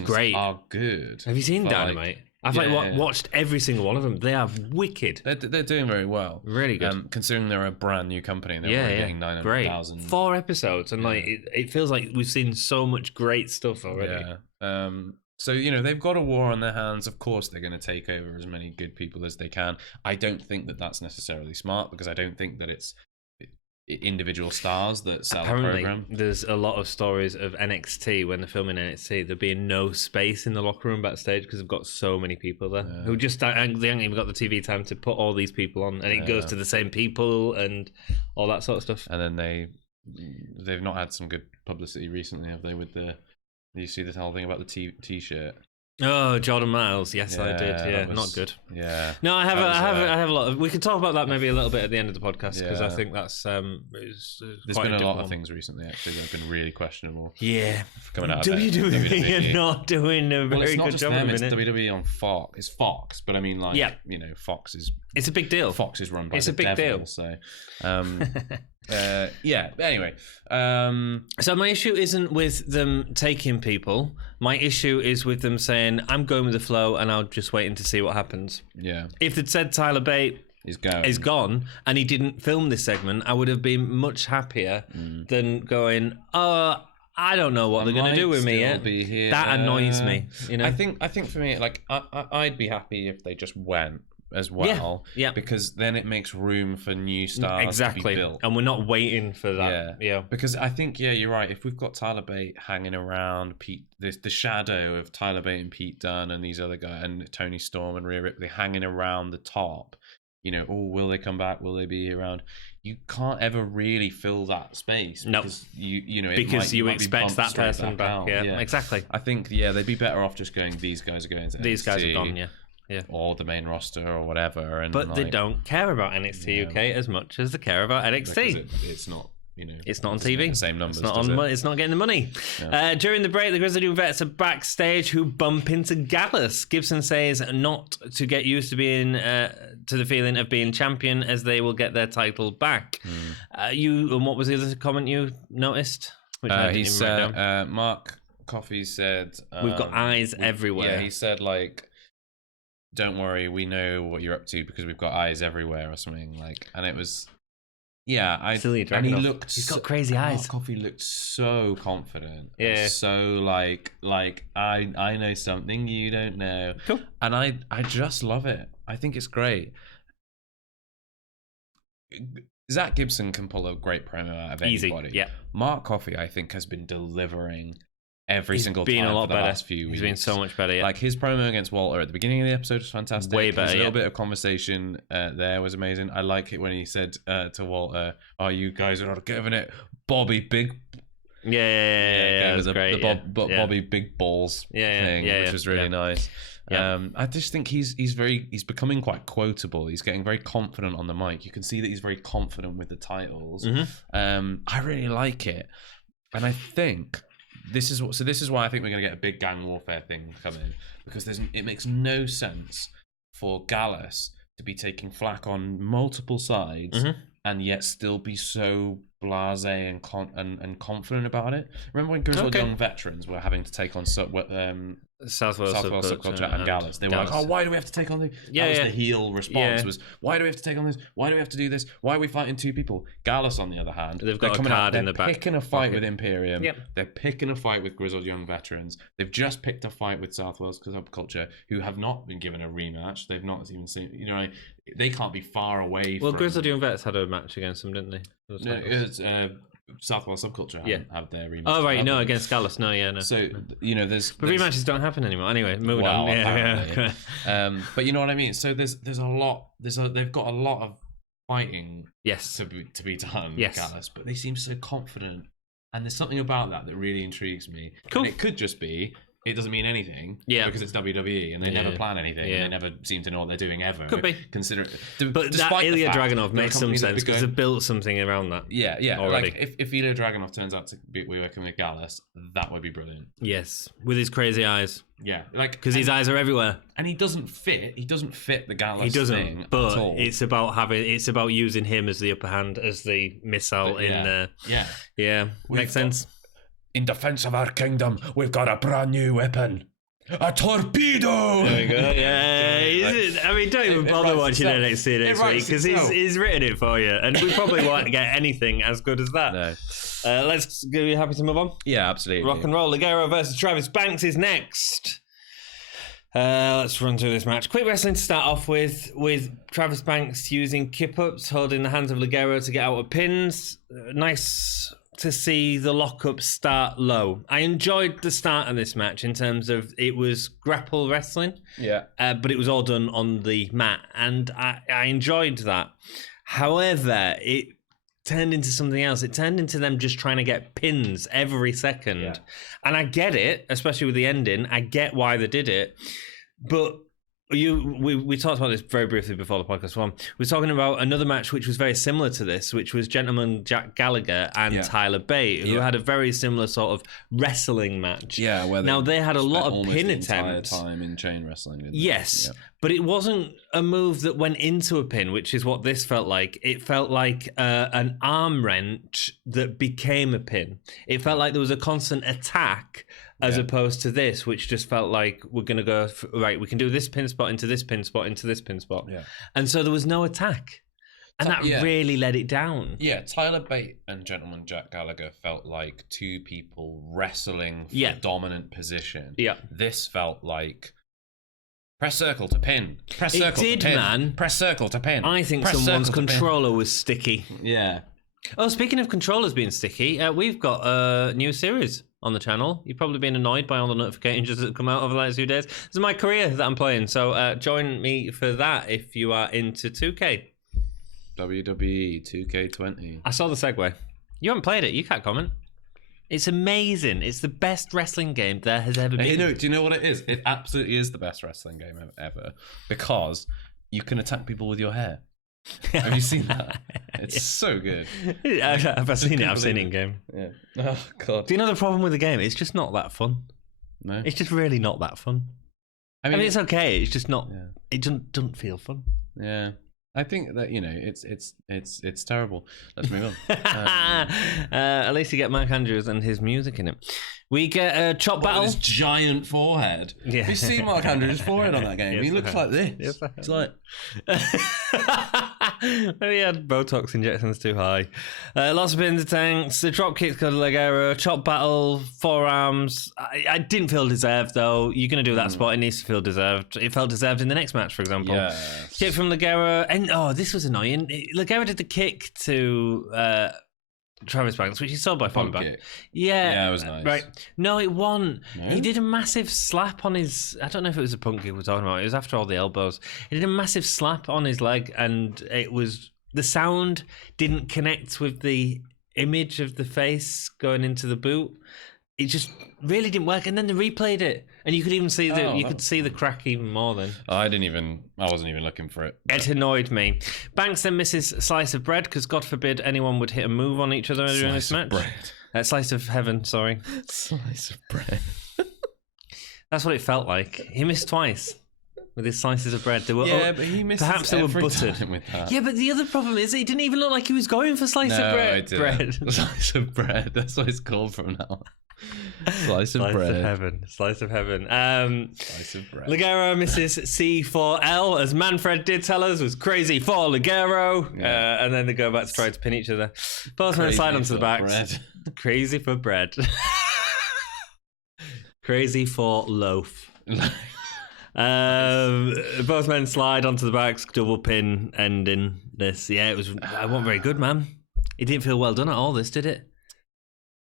great. Are good. Have you seen Dynamite? I've watched every single one of them. They are wicked. They're doing very well. Really good. Considering they're a brand new company, they're already getting 900,000. 4 episodes, and it feels like we've seen so much great stuff already. Yeah. So you know they've got a war on their hands. Of course, they're going to take over as many good people as they can. I don't think that that's necessarily smart, because I don't think that it's individual stars that sell Apparently, a program. There's a lot of stories of NXT when they're filming NXT. There being no space in the locker room backstage because they've got so many people there who just they haven't even got the TV time to put all these people on, and it goes to the same people and all that sort of stuff. And then they've not had some good publicity recently, have they? With you see this whole thing about the T-shirt. Oh, Jordan Miles. Yes, I did. Yeah, not good. Yeah. No, I have a lot of. We can talk about that maybe a little bit at the end of the podcast, because I think that's there's been a lot of things recently actually that have been really questionable. Yeah, coming out. WWE are not doing a very good job at the minute. It's WWE on Fox. It's Fox, but I mean, like, you know, Fox is. It's a big deal. Fox is run by. It's a big deal. So. Anyway, so my issue isn't with them taking people. My issue is with them saying, I'm going with the flow and I'll just waiting to see what happens. Yeah. If they'd said Tyler Bate is gone and he didn't film this segment, I would have been much happier than going, oh, I don't know what they're going to do with me yet. That annoys me. You know? I think for me, like, I'd be happy if they just went as well, because then it makes room for new stars to be built, and we're not waiting for that. Because I think you're right. If we've got Tyler Bate hanging around, the shadow of Tyler Bate and Pete Dunne and these other guys, and Tony Storm and Rhea Ripley hanging around the top, you know, will they come back? Will they be around? You can't ever really fill that space. Because you know, because you expect that person back. Yeah, exactly. I think they'd be better off just going, these guys are going to these NXT. Guys are gone. Yeah. Or the main roster or whatever, but they don't care about NXT UK as much as they care about NXT. It's not it's not on TV. The same numbers. It's not getting the money. Yeah. During the break, the Grizzled Young Vets are backstage who bump into Gallus. Gibson says not to get used to being to the feeling of being champion, as they will get their title back. And what was the other comment you noticed? He said, Mark Coffey said, we've got eyes everywhere. Yeah, he said, like, don't worry, we know what you're up to because we've got eyes everywhere or something. Like, and it was, silly and he looked, he's got crazy eyes. Mark Coffey looked so confident. Yeah. So like I know something you don't know. Cool. And I just love it. I think it's great. Zach Gibson can pull a great promo out of anybody. Easy, yeah. Mark Coffey, I think, has been delivering every single time a lot for the better. last few weeks. He's been so much better, yeah. Like, his promo against Walter at the beginning of the episode was fantastic. Way better, a little bit of conversation there was amazing. I like it when he said to Walter, "Oh, you guys are not giving it Bobby Big..." Yeah, it was great. Bobby Big Balls thing, which was really nice. Yeah. I just think he's becoming quite quotable. He's getting very confident on the mic. You can see that he's very confident with the titles. I really like it, and I think this is why I think we're going to get a big gang warfare thing coming, because it makes no sense for Gallus to be taking flack on multiple sides and yet still be so blasé and confident about it. Remember when Grizzled Young Veterans were having to take on South Wales Subculture and Gallus? They were like, "Oh, why do we have to take on the..." That was the heel response. Was, "Why do we have to take on this? Why do we have to do this? Why are we fighting two people?" Gallus, on the other hand, they've got a card in the back. They're picking a fight with Imperium. They're picking a fight with Grizzled Young Veterans. They've just picked a fight with South Wales Subculture, who have not been given a rematch. They've not even seen... they can't be far away from... Well, Grizzled Young Vets had a match against them, didn't they? No, it's South Wales Subculture have their rematch. Oh, right, no, against Gallus. No. So, there's... But rematches don't happen anymore. Anyway, moving on. But you know what I mean? So there's a lot... They've got a lot of fighting to be done with Gallus, but they seem so confident. And there's something about that really intrigues me. Cool. And it could just be... It doesn't mean anything because it's WWE and they never plan anything and they never seem to know what they're doing ever. Could be. But that Ilya Dragunov makes some sense because they've built something around that. Yeah. Already. Like if Ilya Dragunov turns out to be working with Gallus, that would be brilliant. Yes, with his crazy eyes. Yeah, like because his eyes are everywhere, and he doesn't fit the Gallus. He doesn't. Thing but at all. It's about using him as the upper hand, as the missile makes sense. In defense of our kingdom, we've got a brand new weapon. A torpedo! There we go. Yeah. I mean, don't even bother watching NXT next week because he's written it for you, and we probably won't get anything as good as that. No. Let's go. You happy to move on? Yeah, absolutely. Rock and roll. Ligero versus Travis Banks is next. Let's run through this match. Quick wrestling to start off with Travis Banks using kip-ups, holding the hands of Ligero to get out of pins. Nice to see the lockup start low. I enjoyed the start of this match in terms of it was grapple wrestling, but it was all done on the mat, and I enjoyed that. However, it turned into something else. It turned into them just trying to get pins every second, and I get it, especially with the ending. I get why they did it, but we talked about this very briefly before the podcast one. We were talking about another match which was very similar to this, which was Gentleman Jack Gallagher and Tyler Bate, who had a very similar sort of wrestling match. Yeah, where they had a lot of pin attempts. Time in chain wrestling. Yes, but it wasn't a move that went into a pin, which is what this felt like. It felt like an arm wrench that became a pin. It felt like there was a constant attack. As opposed to this, which just felt like we're going to go, we can do this pin spot into this pin spot into this pin spot. Yeah. And so there was no attack. And that really let it down. Yeah, Tyler Bate and Gentleman Jack Gallagher felt like two people wrestling for a dominant position. Yeah. This felt like press circle to pin. Press circle to pin. Man. Press circle to pin. I think someone's controller was sticky. Yeah. Oh, speaking of controllers being sticky, we've got a new series on the channel. You've probably been annoyed by all the notifications that come out over the last few days. This is my career that I'm playing, so join me for that if you are into 2K. WWE 2K20. I saw the segue. You haven't played it. You can't comment. It's amazing. It's the best wrestling game there has ever been. Hey, no, do you know what it is? It absolutely is the best wrestling game ever because you can attack people with your hair. Have you seen that? It's so good. I've seen it. I've seen it in game. Yeah. Oh god. Do you know the problem with the game? It's just not that fun. No. It's just really not that fun. I mean it's okay. It's just not. Yeah. It doesn't feel fun. Yeah. I think that it's terrible. Let's move on. At least you get Mark Andrews and his music in it. We get a chop battle. His giant forehead. Yeah. You see Mark Andrews' forehead on that game? Yes, he looks like this. Yes, it's like. Maybe he had Botox injections too high. Lots of pins, tanks. The drop kicks go to Ligero. Chop battle, forearms. I didn't feel deserved though. You're gonna do that spot. It needs to feel deserved. It felt deserved in the next match, for example. Yes. Kick from Ligero, and this was annoying. Ligero did the kick to Travis Banks, which he saw by falling back. Yeah, it was nice. Right? No, it won. No? He did a massive slap on his. I don't know if it was a punk kick we're talking about. It was after all the elbows. He did a massive slap on his leg, and it was the sound didn't connect with the image of the face going into the boot. It just really didn't work, and then they replayed it, and you could even see the crack even more. Then I wasn't even looking for it. It annoyed me. Banks then misses slice of bread because God forbid anyone would hit a move on each other during this match. Slice of heaven, sorry. Slice of bread. That's what it felt like. He missed twice with his slices of bread. They were but he missed. Perhaps they were buttered. With that. Yeah, but the other problem is he didn't even look like he was going for slice of bread. Slice of bread. That's what it's called from now on. Slice of bread. Slice of heaven. Slice of bread. Ligero misses C4L, as Manfred did tell us, was crazy for Ligero. Yeah. And then they go back to try to pin each other. Both men slide onto the backs. Crazy for bread. Crazy for loaf. Both men slide onto the backs, double pin, ending this. Yeah, it wasn't very good, man. It didn't feel well done at all, this, did it?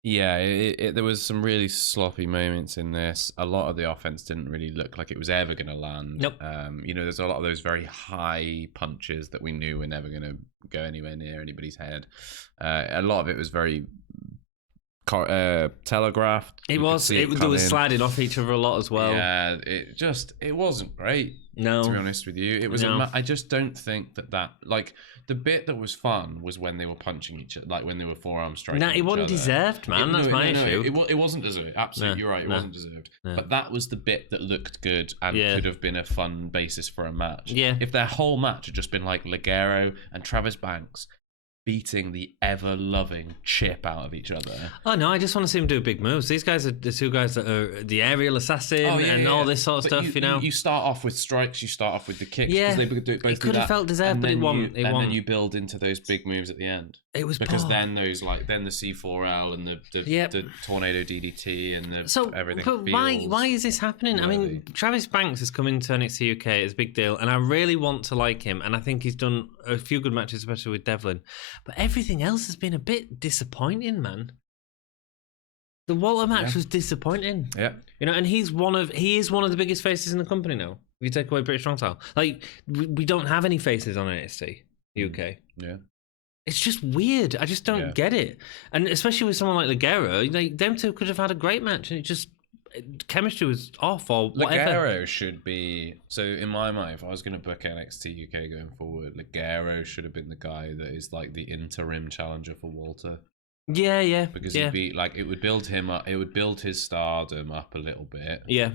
Yeah, there was some really sloppy moments in this. A lot of the offense didn't really look like it was ever going to land. Nope. There's a lot of those very high punches that we knew were never going to go anywhere near anybody's head. A lot of it was very telegraphed. It was sliding off each other a lot as well. Yeah, it wasn't great. No, to be honest with you, it was. No. I just don't think that like the bit that was fun was when they were punching each other, like when they were forearm striking. Nah, it wasn't deserved, man. That's my issue. It wasn't deserved. Absolutely, you're right. It wasn't deserved. No. But that was the bit that looked good and could have been a fun basis for a match. Yeah. If their whole match had just been like Ligero and Travis Banks beating the ever-loving chip out of each other. Oh, no, I just want to see them do big moves. These guys are the two guys that are the aerial assassin all this sort of stuff, you know. You start off with strikes, you start off with the kicks. Yeah, it could have felt deserved, but it won't. Then you build into those big moves at the end. It was because then the C4L and the tornado DDT and everything. But why is this happening? I mean, Travis Banks has come into NXT UK. It's a big deal, and I really want to like him. And I think he's done a few good matches, especially with Devlin. But everything else has been a bit disappointing, man. The Walter match was disappointing. Yeah, and he is one of the biggest faces in the company now. If you take away British Strong Style, like we don't have any faces on NXT UK. Yeah. It's just weird. I just don't get it. And especially with someone like Ligero, like them two could have had a great match and chemistry was off or whatever. Ligero should be, so in my mind, if I was going to book NXT UK going forward, Ligero should have been the guy that is like the interim challenger for Walter. Yeah. Because he'd be like, it would build him up, it would build his stardom up a little bit. Yeah.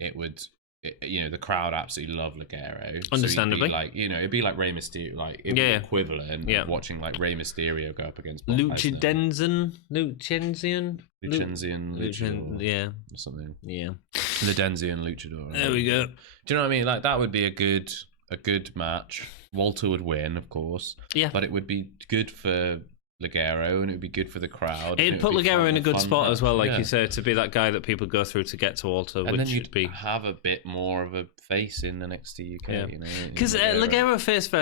It would, the crowd absolutely love Ligero. Understandably. So it'd be like Rey Mysterio, like it'd be equivalent of watching like Rey Mysterio go up against Lucenzian, Luchador, or something. Yeah, Ludenzian Luchador. There we go. Do you know what I mean? Like that would be a good match. Walter would win, of course. Yeah, but it would be good for Ligero, and it would be good for the crowd. It'd put Ligero in a good spot as well, like you said, to be that guy that people go through to get to Walter, and then you'd have a bit more of a face in NXT UK. Because Ligero face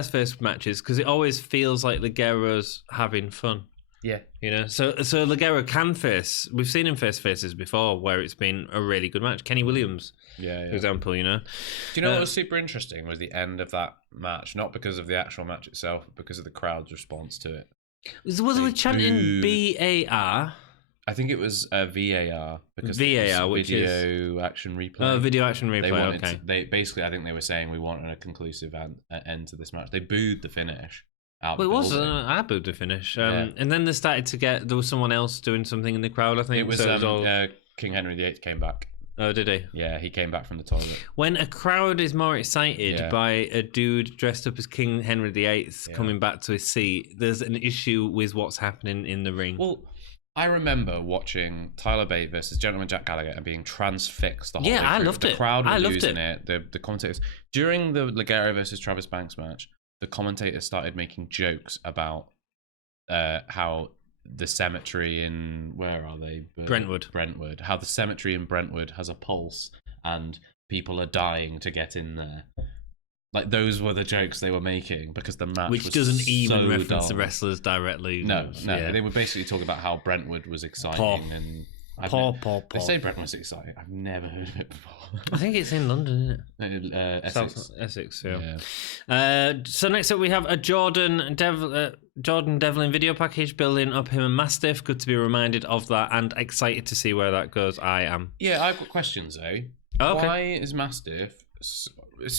matches, because it always feels like Ligero's having fun. Yeah, So Ligero can face. We've seen him face faces before, where it's been a really good match. Kenny Williams, for example. Do you know what was super interesting was the end of that match, not because of the actual match itself, but because of the crowd's response to it. Was it chanting BAR? I think it was VAR because VAR, which video action replay. Video action replay. They wanted okay. They basically, I think they were saying we wanted a conclusive end to this match. They booed the finish. Well, it was I booed the finish, and then they started to get. There was someone else doing something in the crowd. I think it was, so it was all... King Henry VIII came back. Oh, did he? Yeah, he came back from the toilet. When a crowd is more excited by a dude dressed up as King Henry VIII coming back to his seat, there's an issue with what's happening in the ring. Well, I remember watching Tyler Bate versus Gentleman Jack Gallagher and being transfixed the whole way through. I loved it. The crowd were losing it. The commentators during the Ligero versus Travis Banks match, the commentators started making jokes about how the cemetery in where are they? Brentwood. How the cemetery in Brentwood has a pulse and people are dying to get in there. Like those were the jokes they were making because the match which was doesn't even so reference dull. the wrestlers directly. No. They were basically talking about how Brentwood was exciting and. They say Brentwood's exciting. I've never heard of it before. I think it's in London, isn't it? Essex. Essex, yeah. So next up we have a Jordan Devlin video package building up him and Mastiff. Good to be reminded of that and excited to see where that goes. I am. Yeah, I've got questions though. Okay. Why is Mastiff... So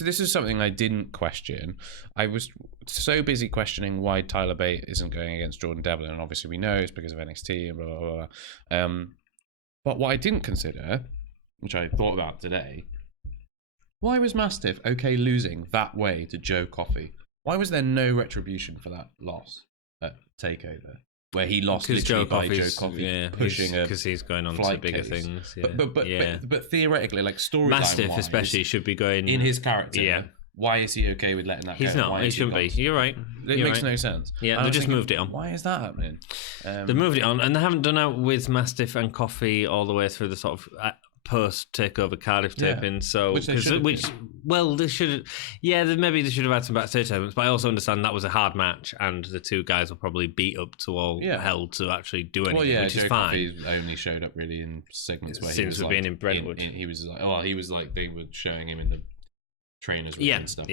this is something I didn't question. I was so busy questioning why Tyler Bate isn't going against Jordan Devlin, and obviously we know it's because of NXT and blah, blah, blah. But what I didn't consider, which I thought about today, why was Mastiff okay losing that way to Joe Coffey? Why was there no retribution for that loss at TakeOver? Where he lost literally by Joe Coffey pushing because he's going on to bigger things. Yeah. But theoretically, like storyline Mastiff especially should be going in his character. Yeah. Why is he okay with letting that go? He's not. He shouldn't be. You're right. It makes no sense. Yeah, they just moved it on. Why is that happening? They moved it on, and they haven't done out with Mastiff and Coffey all the way through the sort of post takeover Cardiff taping. So, they should. Yeah, maybe they should have had some backstage segments, but I also understand that was a hard match, and the two guys were probably beat up to all hell to actually do anything, which is fine. Coffey only showed up really in segments where he was like, being in Brentwood. He was like they were showing him in the trainers and stuff.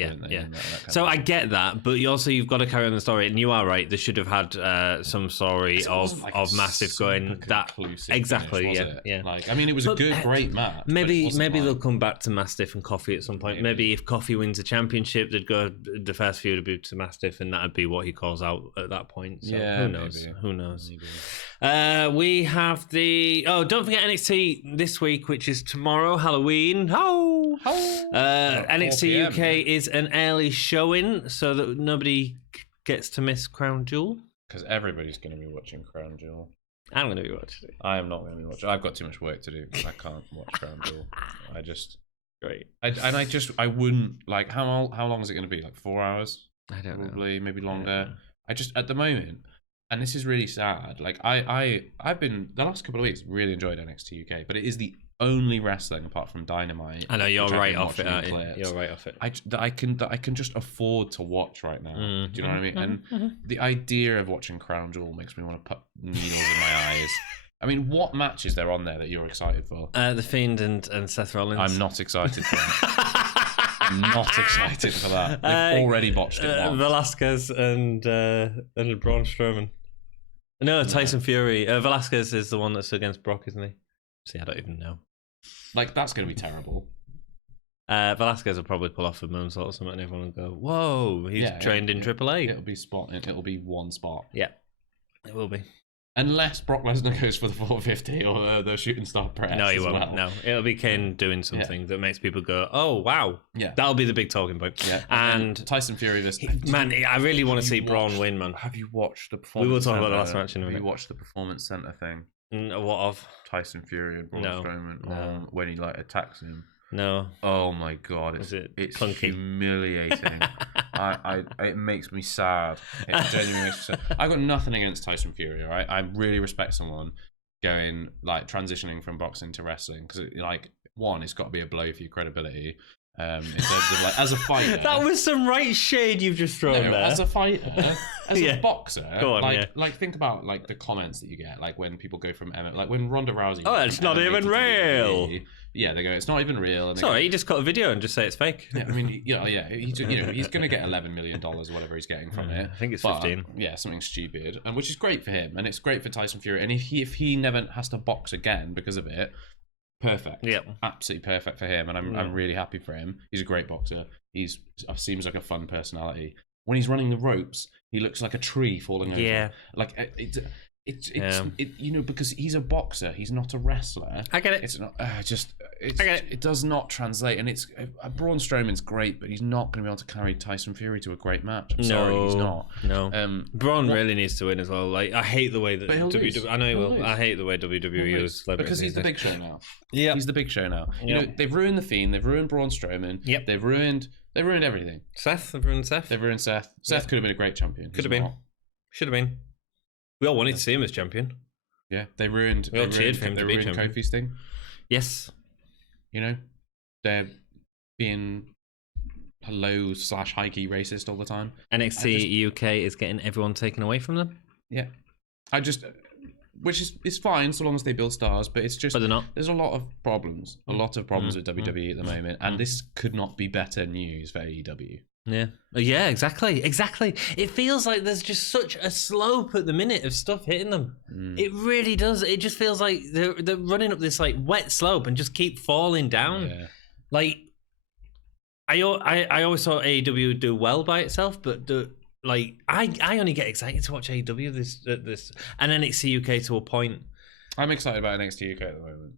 So I get that, but you've got to carry on the story, and you are right. They should have had some story of Mastiff going that exactly. Finish, yeah. Like I mean, it was a great match. Maybe they'll come back to Mastiff and Coffey at some point. Maybe if Coffey wins the championship, they'd go the first feud would be to Mastiff, and that'd be what he calls out at that point. So who knows? Maybe. Who knows? We have don't forget NXT this week, which is tomorrow, Halloween. NXT UK is an early showing so that nobody gets to miss Crown Jewel. Because everybody's going to be watching Crown Jewel. I'm going to be watching it. I am not going to be watching. I've got too much work to do. I can't watch Crown Jewel. Great. I wouldn't like. How long is it going to be? Like 4 hours? I don't know. Probably, maybe longer. I just at the moment, and this is really sad. Like I've been the last couple of weeks really enjoyed NXT UK, but it is the only wrestling apart from Dynamite. I know you're right off it, aren't you? You're right off it. That I can just afford to watch right now. Do you know what I mean? And the idea of watching Crown Jewel makes me want to put needles in my eyes. I mean, what match is there on there that you're excited for? The Fiend and Seth Rollins. I'm not excited for that. I'm not excited for that. They've already botched it once. Velasquez and Braun Strowman. No, Tyson Fury. Velasquez is the one that's against Brock, isn't he? See, I don't even know. Like, that's going to be terrible. Velasquez will probably pull off a moonsault or something and everyone will go, whoa, he's trained in AAA. It'll be one spot. Yeah, it will be. Unless Brock Lesnar goes for the 450 or the shooting star press. No, he won't. Well. No, it'll be Kane doing something that makes people go, "Oh, wow!" Yeah, that'll be the big talking point. Yeah, and Tyson Fury. I really want to see Braun win, man. Have you watched the performance? We will talk about the last match in a minute. Have you watched the Performance Center thing? What of Tyson Fury and Braun Strowman when he attacks him? No. Oh my god, it's humiliating. It makes me sad. It genuinely makes me sad. I've got nothing against Tyson Fury, right? I really respect someone going transitioning from boxing to wrestling because one, it's got to be a blow for your credibility, In terms of like as a fighter. That was some right shade you've just thrown there. As a fighter, as a boxer, Go on, like think about like the comments that you get, like when people go from like when Ronda Rousey. Oh, it's not even real. Yeah, they go, it's not even real. And sorry, you just cut a video and just say it's fake. Yeah, I mean, he's going to get $11 million or whatever he's getting from it. I think it's 15. Yeah, something stupid, and which is great for him, and it's great for Tyson Fury. And if he never has to box again because of it. Perfect. Yeah. Absolutely perfect for him, and I'm really happy for him. He's a great boxer. He seems like a fun personality. When he's running the ropes, he looks like a tree falling over. Yeah. Like it's because he's a boxer. He's not a wrestler. I get it. It's not it does not translate, and it's Braun Strowman's great, but he's not going to be able to carry Tyson Fury to a great match. I'm sorry, he's not. No. Braun really needs to win as well. Like I hate the way that WWE. I know he will. I hate the way WWE is because he's the Big Show now. Yeah, he's the Big Show now. You know, they've ruined the Fiend. They've ruined Braun Strowman. Yep. They've ruined everything. They've ruined Seth. Seth could have been a great champion. Could have been. Should have been. We all wanted to see him as champion. Yeah, they ruined. We all cheered for him to be champion. Kofi's thing. Yes. You know, they're being low/high key racist all the time. NXT UK is getting everyone taken away from them. Yeah, which is fine so long as they build stars, but it's just. But they're not. There's a lot of problems. With WWE at the moment, and this could not be better news for AEW. Yeah, exactly. It feels like there's just such a slope at the minute of stuff hitting them. It really does. It just feels like they're running up this like wet slope and just keep falling down. Yeah. Like I always thought AEW would do well by itself, but I only get excited to watch AEW this and NXT UK to a point. I'm excited about NXT UK at the moment.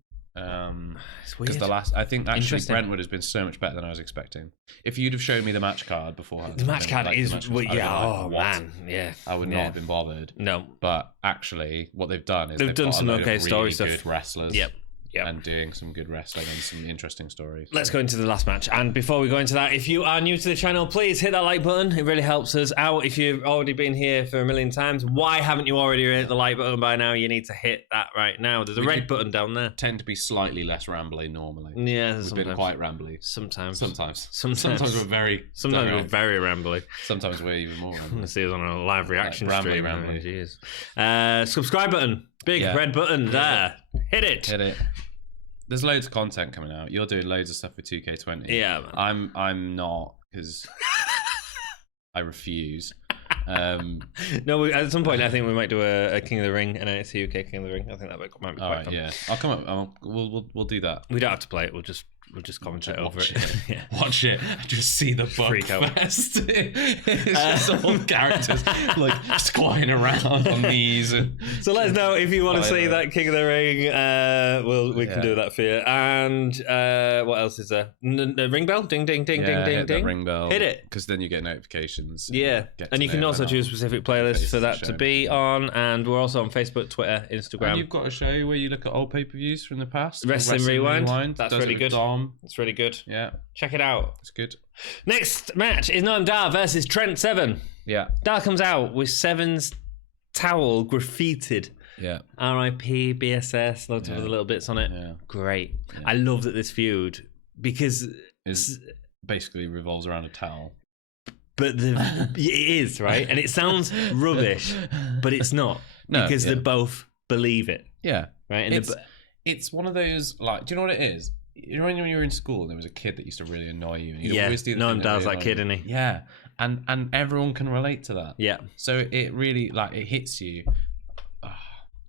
It's weird. Because I think actually Brentwood has been so much better than I was expecting. If you'd have shown me the match card beforehand, the match card is man, yeah. I would not have been bothered. No, but actually, what they've done is they've done some okay story stuff. Good wrestlers. Yep. And doing some good wrestling and some interesting stories. Let's go into the last match. And before we go into that, if you are new to the channel, please hit that like button. It really helps us out. If you've already been here for a million times, why haven't you already hit the like button by now? You need to hit that right now. There's a red button down there. Tend to be slightly less rambly normally. Yeah, we've been quite rambly. Sometimes we're very. Sometimes we're very rambly. Sometimes we're even more rambly. Let's see us on a live reaction stream. Rambly. Subscribe button. Big red button there. Hit it. There's loads of content coming out. You're doing loads of stuff with 2K20. Yeah, man. I'm not, because I refuse. No, at some point I think we might do a King of the Ring, an NXT UK King of the Ring. I think that might be quite fun. Yeah, I'll come up. We'll do that. We don't have to play it. We'll just commentate over it. Yeah. Watch it. Just see the bug fest. It's just all characters like squatting around on knees. So let us know if you want to see that King of the Ring. We can do that for you. And what else is there? The ring bell? Ding, ding, ding, ding, ding, ding. Ring bell. Hit it. Because then you get notifications. Yeah. And you can also choose specific playlists for that to be on. And we're also on Facebook, Twitter, Instagram. And you've got a show where you look at old pay-per-views from the past. Wrestling Rewind. That's really good. It's really good. Yeah. Check it out. It's good. Next match is Noam Darr versus Trent 7. Yeah. Darr comes out with 7's towel graffitied. Yeah. R.I.P. BSS, loads of other little bits on it. Yeah. Great. Yeah. I love that this feud because it basically revolves around a towel. But it is, right? And it sounds rubbish, but it's not. Because they both believe it. Yeah. Right? And it's one of those, like, do you know what it is? You know when you were in school, there was a kid that used to really annoy you. And always do Noam Darr's that kid, isn't he? Yeah, and everyone can relate to that. Yeah. So it really it hits you. Oh,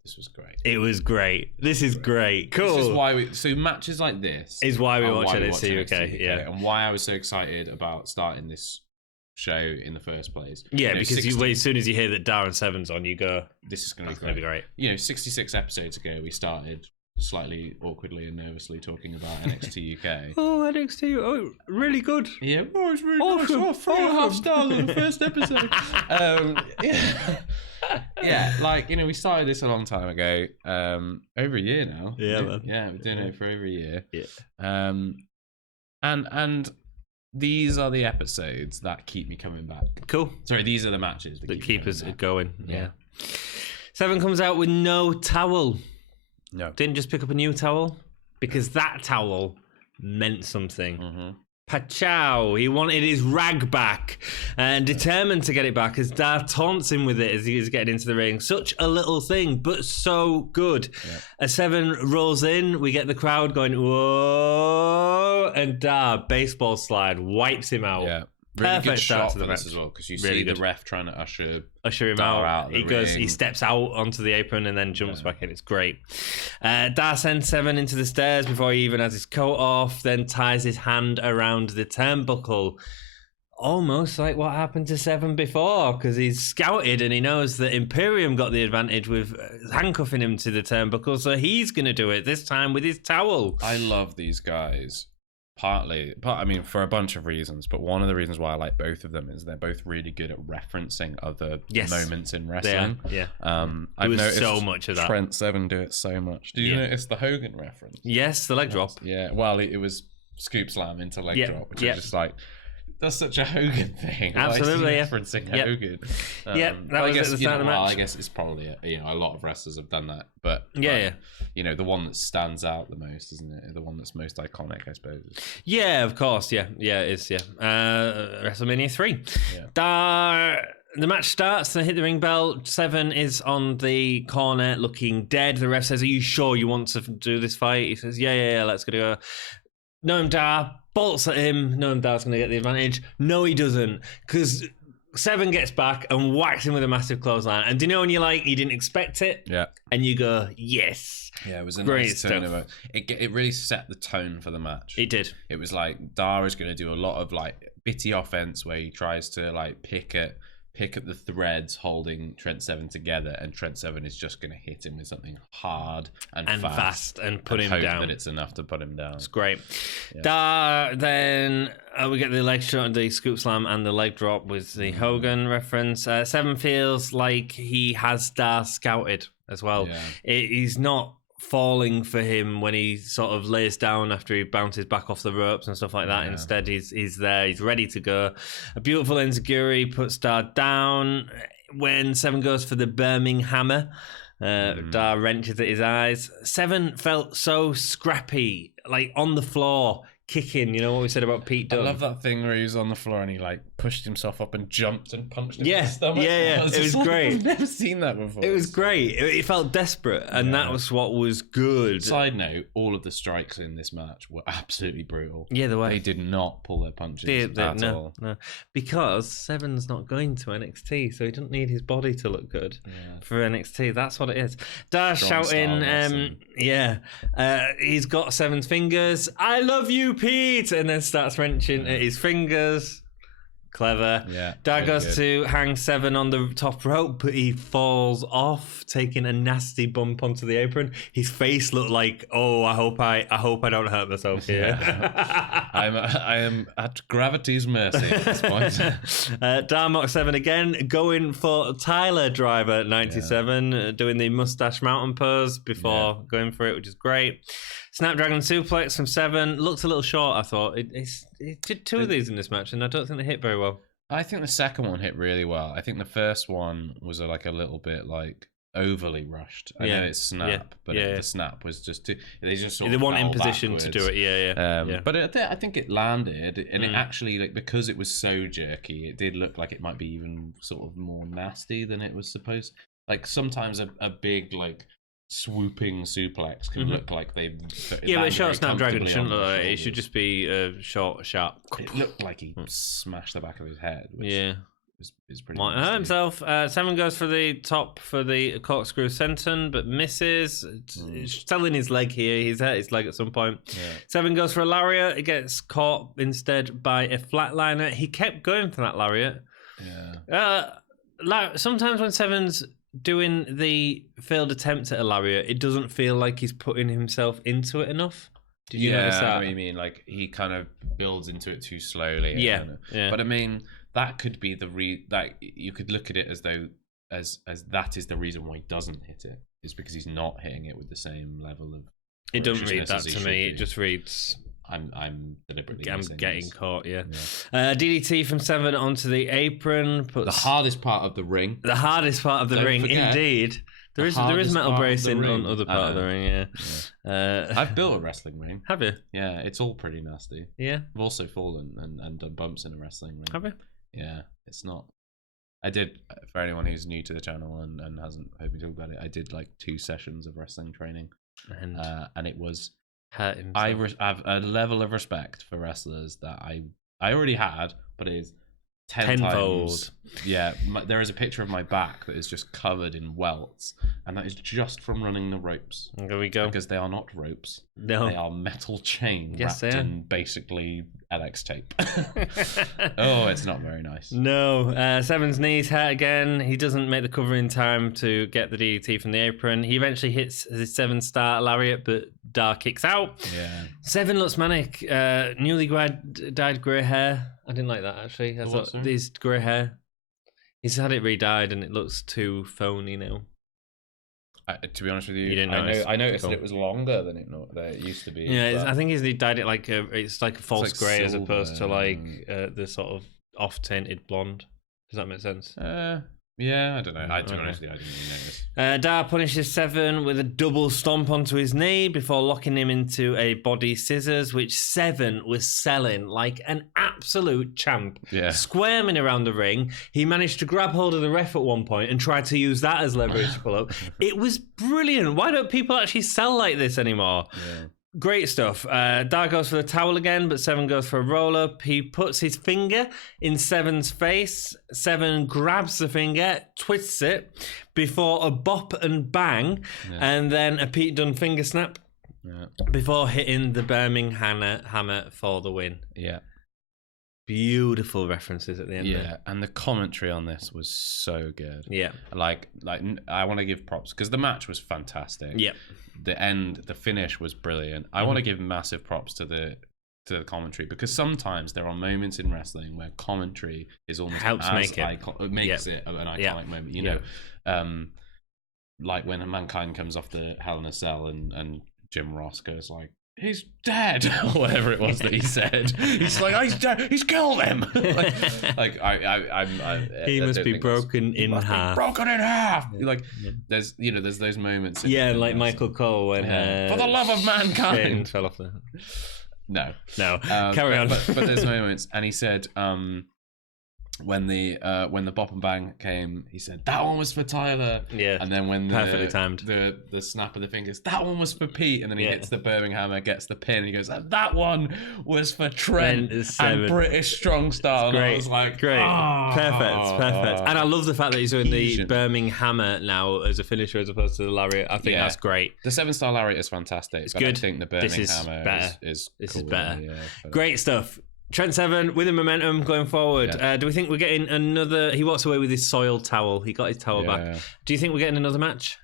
this was great. It was great. This is great. Cool. This is why so matches like this is why we watch NXT UK. Yeah, and why I was so excited about starting this show in the first place. Yeah, because as soon as you hear that Darr and 7's on, you go, "This is going to be great." You know, 66 episodes ago, we started slightly awkwardly and nervously talking about NXT UK. Oh, NXT! Oh, really good. Yeah, it's really awesome. Nice. 3.5 stars on the first episode. Yeah, like, you know, we started this a long time ago. Over a year now. Yeah, man. Yeah, we're doing it for over a year. Yeah. And these are the episodes that keep me coming back. Cool. Sorry, these are the matches that keep us going. Yeah. 7 comes out with no towel. No. Didn't just pick up a new towel, because that towel meant something. Mm-hmm. Pachow. He wanted his rag back and determined to get it back as Darr taunts him with it as he is getting into the ring. Such a little thing, but so good. Yeah. As Seven rolls in, we get the crowd going, whoa, and Darr, baseball slide, wipes him out. Yeah. Really good shot for this as well, because you see the ref trying to usher him out. He steps out onto the apron and then jumps back in. It's great. Darr sends Seven into the stairs before he even has his coat off, then ties his hand around the turnbuckle. Almost like what happened to Seven before, because he's scouted and he knows that Imperium got the advantage with handcuffing him to the turnbuckle, so he's going to do it this time with his towel. I love these guys. For a bunch of reasons, but one of the reasons why I like both of them is they're both really good at referencing other moments in wrestling. I've noticed so much of that. Trent Seven do it so much. Did you notice the Hogan reference? Yes, the leg drop. Yeah, well, it was scoop slam into leg drop, which is just like, that's such a Hogan thing. Absolutely, referencing Hogan. That was at the start of the match. I guess it's probably a lot of wrestlers have done that, but the one that stands out the most, isn't it? The one that's most iconic, I suppose. Yeah, of course. Yeah, it is. Yeah, WrestleMania 3. Yeah. The match starts, they hit the ring bell. Seven is on the corner looking dead. The ref says, "Are you sure you want to do this fight?" He says, "Yeah, let's go." Noam Darr bolts at him. Noam Darr's going to get the advantage. No, he doesn't, because Seven gets back and whacks him with a massive clothesline. And do you know when you're like, you didn't expect it? Yeah. And you go, yes. Yeah, it was a nice turn of it. It really set the tone for the match. It did. It was like Darr is going to do a lot of like bitty offense where he tries to like pick up the threads holding Trent Seven together, and Trent Seven is just going to hit him with something hard and fast and put him hope down. That it's enough to put him down. It's great. Yeah. Darr, then we get the leg shot, the scoop slam, and the leg drop with the Hogan reference. Seven feels like he has Darr scouted as well. Yeah. He's not falling for him when he sort of lays down after he bounces back off the ropes and stuff like that. Instead, he's there, he's ready to go. A beautiful enziguri puts Darr down. When Seven goes for the Birmingham hammer, Darr wrenches at his eyes. Seven felt so scrappy, like on the floor, kicking. You know what we said about Pete Dunne? I love that thing where he was on the floor and he like pushed himself up and jumped and punched him in the stomach. Yeah. It was great. I've never seen that before. It was great. It felt desperate, and that was what was good. Side note, all of the strikes in this match were absolutely brutal. Yeah, they did not pull their punches at all. No, because Seven's not going to NXT, so he doesn't need his body to look good for NXT. That's what it is. Darr shouting, he's got Seven's fingers. I love you, Pete, and then starts wrenching at his fingers. Clever. Yeah. Darr goes to hang Seven on the top rope, but he falls off, taking a nasty bump onto the apron. His face looked like, I hope I don't hurt myself here. Yeah. I am at gravity's mercy at this point. Darr mocks Seven again, going for Tyler Driver 97, doing the mustache mountain pose before going for it, which is great. Snapdragon suplex from Seven looks a little short, I thought. It did two of these in this match, and I don't think they hit very well. I think the second one hit really well. I think the first one was a little bit like overly rushed. I know it's snap, but the snap was just too. They just sort of weren't in position to do it. But I think it landed, and it actually because it was so jerky, it did look like it might be even sort of more nasty than it was supposed. Like sometimes a big swooping suplex can look like they but a short Snapdragon shouldn't look like it. It should just be a short, sharp. It looked like he smashed the back of his head, which is pretty might hurt himself. Seven goes for the top for the corkscrew senton, but misses. It's selling his leg here. He's hurt his leg at some point. Seven goes for a lariat. It gets caught instead by a flatliner. He kept going for that lariat. Sometimes when Seven's doing the failed attempt at a lariat, it doesn't feel like he's putting himself into it enough. Did you notice that? I know what you mean. Like he kind of builds into it too slowly. Yeah. But I mean, that could be that you could look at it as though as that is the reason why he doesn't hit it, is because he's not hitting it with the same level of. It doesn't read that to me. It just reads. I'm deliberately. I'm getting caught. Yeah. DDT from Seven onto the apron. The hardest part of the ring. The hardest part of the ring, indeed. There is metal bracing on other part of the ring. Yeah. I've built a wrestling ring. Have you? Yeah, it's all pretty nasty. Yeah. I've also fallen and done bumps in a wrestling ring. Have you? Yeah, it's not. I did, for anyone who's new to the channel and hasn't heard me talk about it, I did like 2 sessions of wrestling training, and it was. I have a level of respect for wrestlers that I already had, but it is 10 times. Yeah, there is a picture of my back that is just covered in welts, and that is just from running the ropes. There we go. Because they are not ropes. No. They are metal chain Yes, wrapped in basically NX tape. Oh, it's not very nice. No. Seven's knees hurt again. He doesn't make the cover in time to get the DDT from the apron. He eventually hits his 7-star lariat, but Darr kicks out. Yeah. Seven looks manic. Newly dyed grey hair. I didn't like that, actually. I thought these grey hair. He's had it re-dyed and it looks too phony now. To be honest with you, didn't I noticed that it was longer than it used to be. Yeah, I think he dyed it like it's like a false grey as opposed to like the sort of off-tinted blonde. Does that make sense? Yeah, I don't know. To be honest with you, I didn't really notice. Darr punishes Seven with a double stomp onto his knee before locking him into a body scissors, which Seven was selling like an absolute champ. Yeah. Squirming around the ring. He managed to grab hold of the ref at one point and tried to use that as leverage to pull up. It was brilliant. Why don't people actually sell like this anymore? Yeah. Great stuff. Darr goes for the towel again, but Seven goes for a roll-up. He puts his finger in Seven's face. Seven grabs the finger, twists it, before a bop and bang, and then a Pete Dunne finger snap, before hitting the Birmingham hammer for the win. Yeah. Beautiful references at the end. Yeah, and the commentary on this was so good. Yeah. Like I want to give props because the match was fantastic. Yeah. The finish was brilliant. I want to give massive props to the commentary because sometimes there are moments in wrestling where commentary is almost makes it an iconic moment. You know, like when Mankind comes off the Hell in a Cell and Jim Ross goes like, "He's dead," or whatever it was that he said. He's like, "Oh, he's dead. He's killed him." He must be broken in half. Broken in half. Like, there's those moments. Like Michael Cole when for the love of mankind fell off the. No. Carry on. But there's moments, and he said, when the bop and bang came, he said that one was for Tyler. Yeah. And then when perfectly timed the snap of the fingers, that one was for Pete. And then he hits the Birmingham, gets the pin. He goes, that one was for Trent and British Strong Style. Great. And I was like, great, perfect. And I love the fact that he's doing the Birmingham now as a finisher as opposed to the lariat. I think that's great. The 7-star lariat is fantastic. It's good. I think the Birmingham is cool, better. Yeah, great stuff. Trent Seven with the momentum going forward. Yeah. Do we think we're getting another? He walks away with his soiled towel. He got his towel back. Do you think we're getting another match?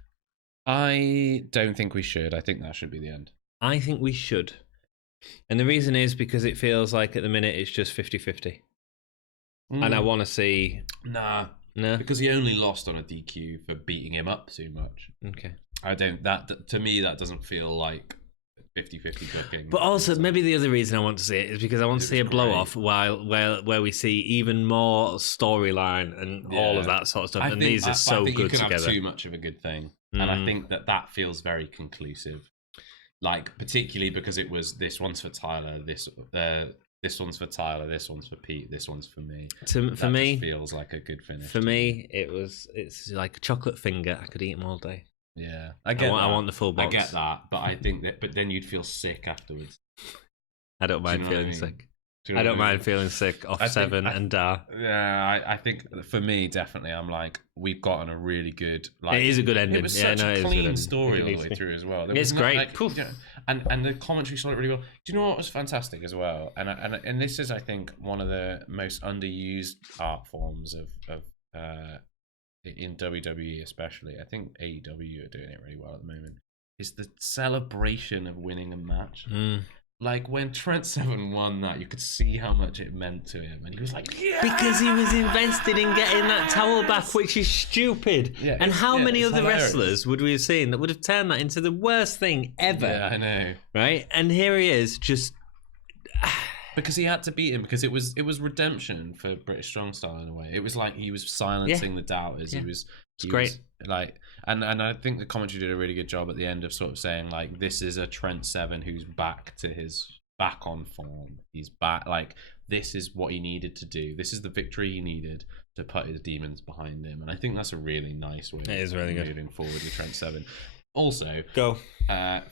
I don't think we should. I think that should be the end. I think we should. And the reason is because it feels like at the minute it's just 50-50. And I want to see... No. Because he only lost on a DQ for beating him up too much. Okay. To me, that doesn't feel like 50-50 booking. But also, maybe the other reason I want to see it is because I want to see a blow-off where we see even more storyline and all of that sort of stuff. And these are so good together. I think you can have too much of a good thing. And I think that feels very conclusive. Like, particularly because it was this one's for Tyler, this one's for Tyler, this one's for Pete, this one's for me. For me, just feels like a good finish. For me, it's like a chocolate finger. I could eat them all day. Yeah, I want the full box. I get that, but I think but then you'd feel sick afterwards. I don't mind feeling sick. I don't mind feeling sick off Seven and Darr. Yeah, I think for me, definitely, I'm like, we've gotten a really good. Like, it is a good ending. It was such a clean story all the way through as well. It's great. And the commentary sold it really well. Do you know what was fantastic as well? And this is, I think, one of the most underused art forms of in WWE especially. I think AEW are doing it really well at the moment. Is the celebration of winning a match. Like when Trent Seven won that, you could see how much it meant to him, and he was like, "Yeah!" Because he was invested in getting that towel back, which is stupid. Yeah, and how many other wrestlers would we have seen that would have turned that into the worst thing ever? Yeah, I know. Right? And here he is, just because he had to beat him, because it was redemption for British Strong Style in a way. It was like he was silencing the doubters. He was It's great. Like, and I think the commentary did a really good job at the end of sort of saying like, this is a Trent Seven who's back on form. He's back. Like, this is what he needed to do. This is the victory he needed to put his demons behind him. And I think that's a really nice way. It is really good moving forward with Trent Seven. Also, go.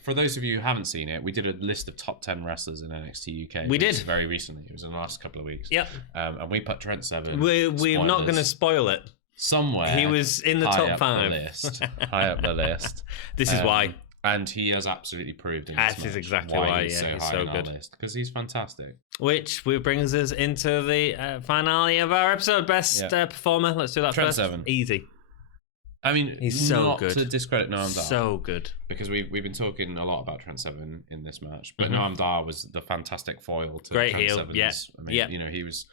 For those of you who haven't seen it, we did a list of top 10 wrestlers in NXT UK. We did very recently. It was in the last couple of weeks. Yep. And we put Trent Seven. We're not going to spoil it. Somewhere he was in the top 5. High up the list. This is why. And he has absolutely proved in this That is exactly why he's so good. Because he's fantastic. Which brings us into the finale of our episode. Best performer. Let's do that Trent first. 7. Easy. I mean, he's so not good. To discredit Noam Darr. So good. Because we've been talking a lot about Trent Seven in this match. But Noam Darr was the fantastic foil to great Trent heel. Seven's. Yeah. I mean, you know, he was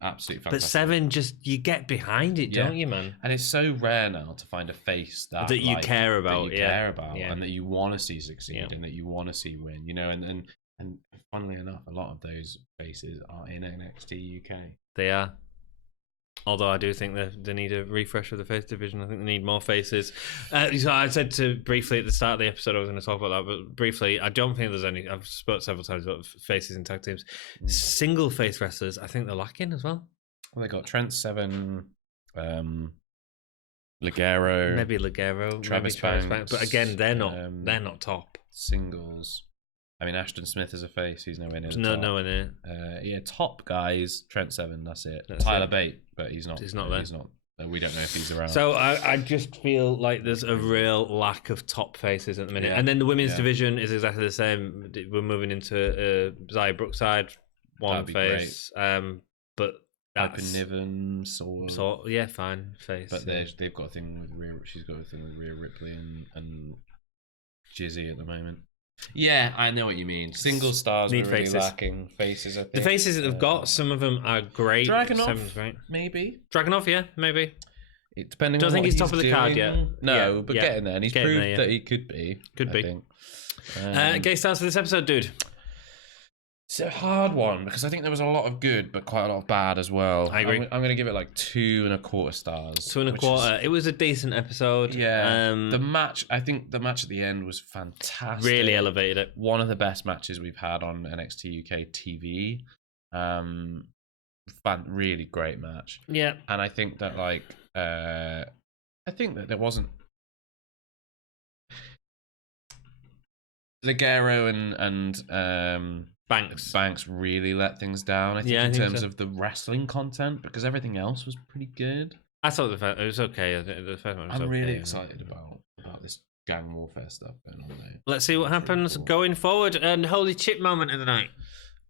absolutely fantastic. But Seven, just you get behind it, don't you, man? And it's so rare now to find a face that you care about, and that you want to see succeed and that you want to see win. You know, and funnily enough, a lot of those faces are in NXT UK. They are. Although I do think they need a refresh of the face division. I think they need more faces. So I said briefly at the start of the episode I was going to talk about that, but briefly, I don't think there's any. I've spoke several times about faces in tag teams. Single face wrestlers, I think they're lacking as well. Well, they got Trent Seven, Ligero, maybe Ligero, Travis Banks, but again, they're not top singles. I mean, Ashton Smiths is a face. He's nowhere near. Nowhere near. Yeah, top guys. Trent Seven. That's it. That's Tyler it. Bate, but he's not. He's not there. He's not. We don't know if he's around. So I just feel like there's a real lack of top faces at the minute. And then the women's division is exactly the same. We're moving into Zaya Brookside, one face. But Piper Niven, fine face. But they've got a thing with Rhea. She's got a thing with Rhea Ripley and Jizzy at the moment. Yeah, I know what you mean. Single stars are really lacking. Faces, I think. The faces that they've got, some of them are great. Dragunov, maybe. Dragunov, yeah, maybe. Depending. Don't on think what he's top of the card yet. No, but getting there, and he's proved that he could be. Could be. Gay stars for this episode, dude. It's a hard one because I think there was a lot of good, but quite a lot of bad as well. I agree. I'm going to give it like 2.25 stars. 2.25. It was a decent episode. Yeah. The match, I think the match at the end was fantastic. Really elevated it. One of the best matches we've had on NXT UK TV. Really great match. Yeah. And I think that there wasn't. Ligero and Banks really let things down, I think, in terms of the wrestling content, because everything else was pretty good. I thought it was okay. The first one was I'm really excited about this gang warfare stuff going on there. Let's see what happens going forward. And holy chip moment of the night.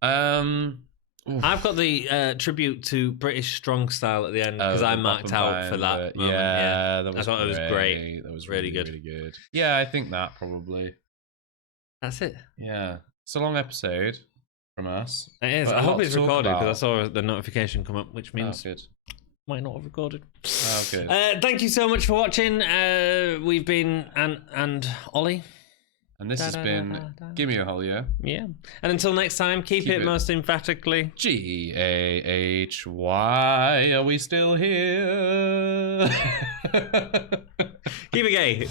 I've got the tribute to British Strong Style at the end because I marked out for that moment. Yeah, I thought it was great. That was really good. Really good. Yeah, I think that probably. That's it. Yeah. It's a long episode from us. It is. I hope it's recorded because I saw the notification come up, which means might not have recorded. Oh, good. Thank you so much for watching. We've been and Ollie. And this has been Gimme a Hole, yeah? Yeah. And until next time, keep it most emphatically. GAHY. Are we still here? Keep it gay.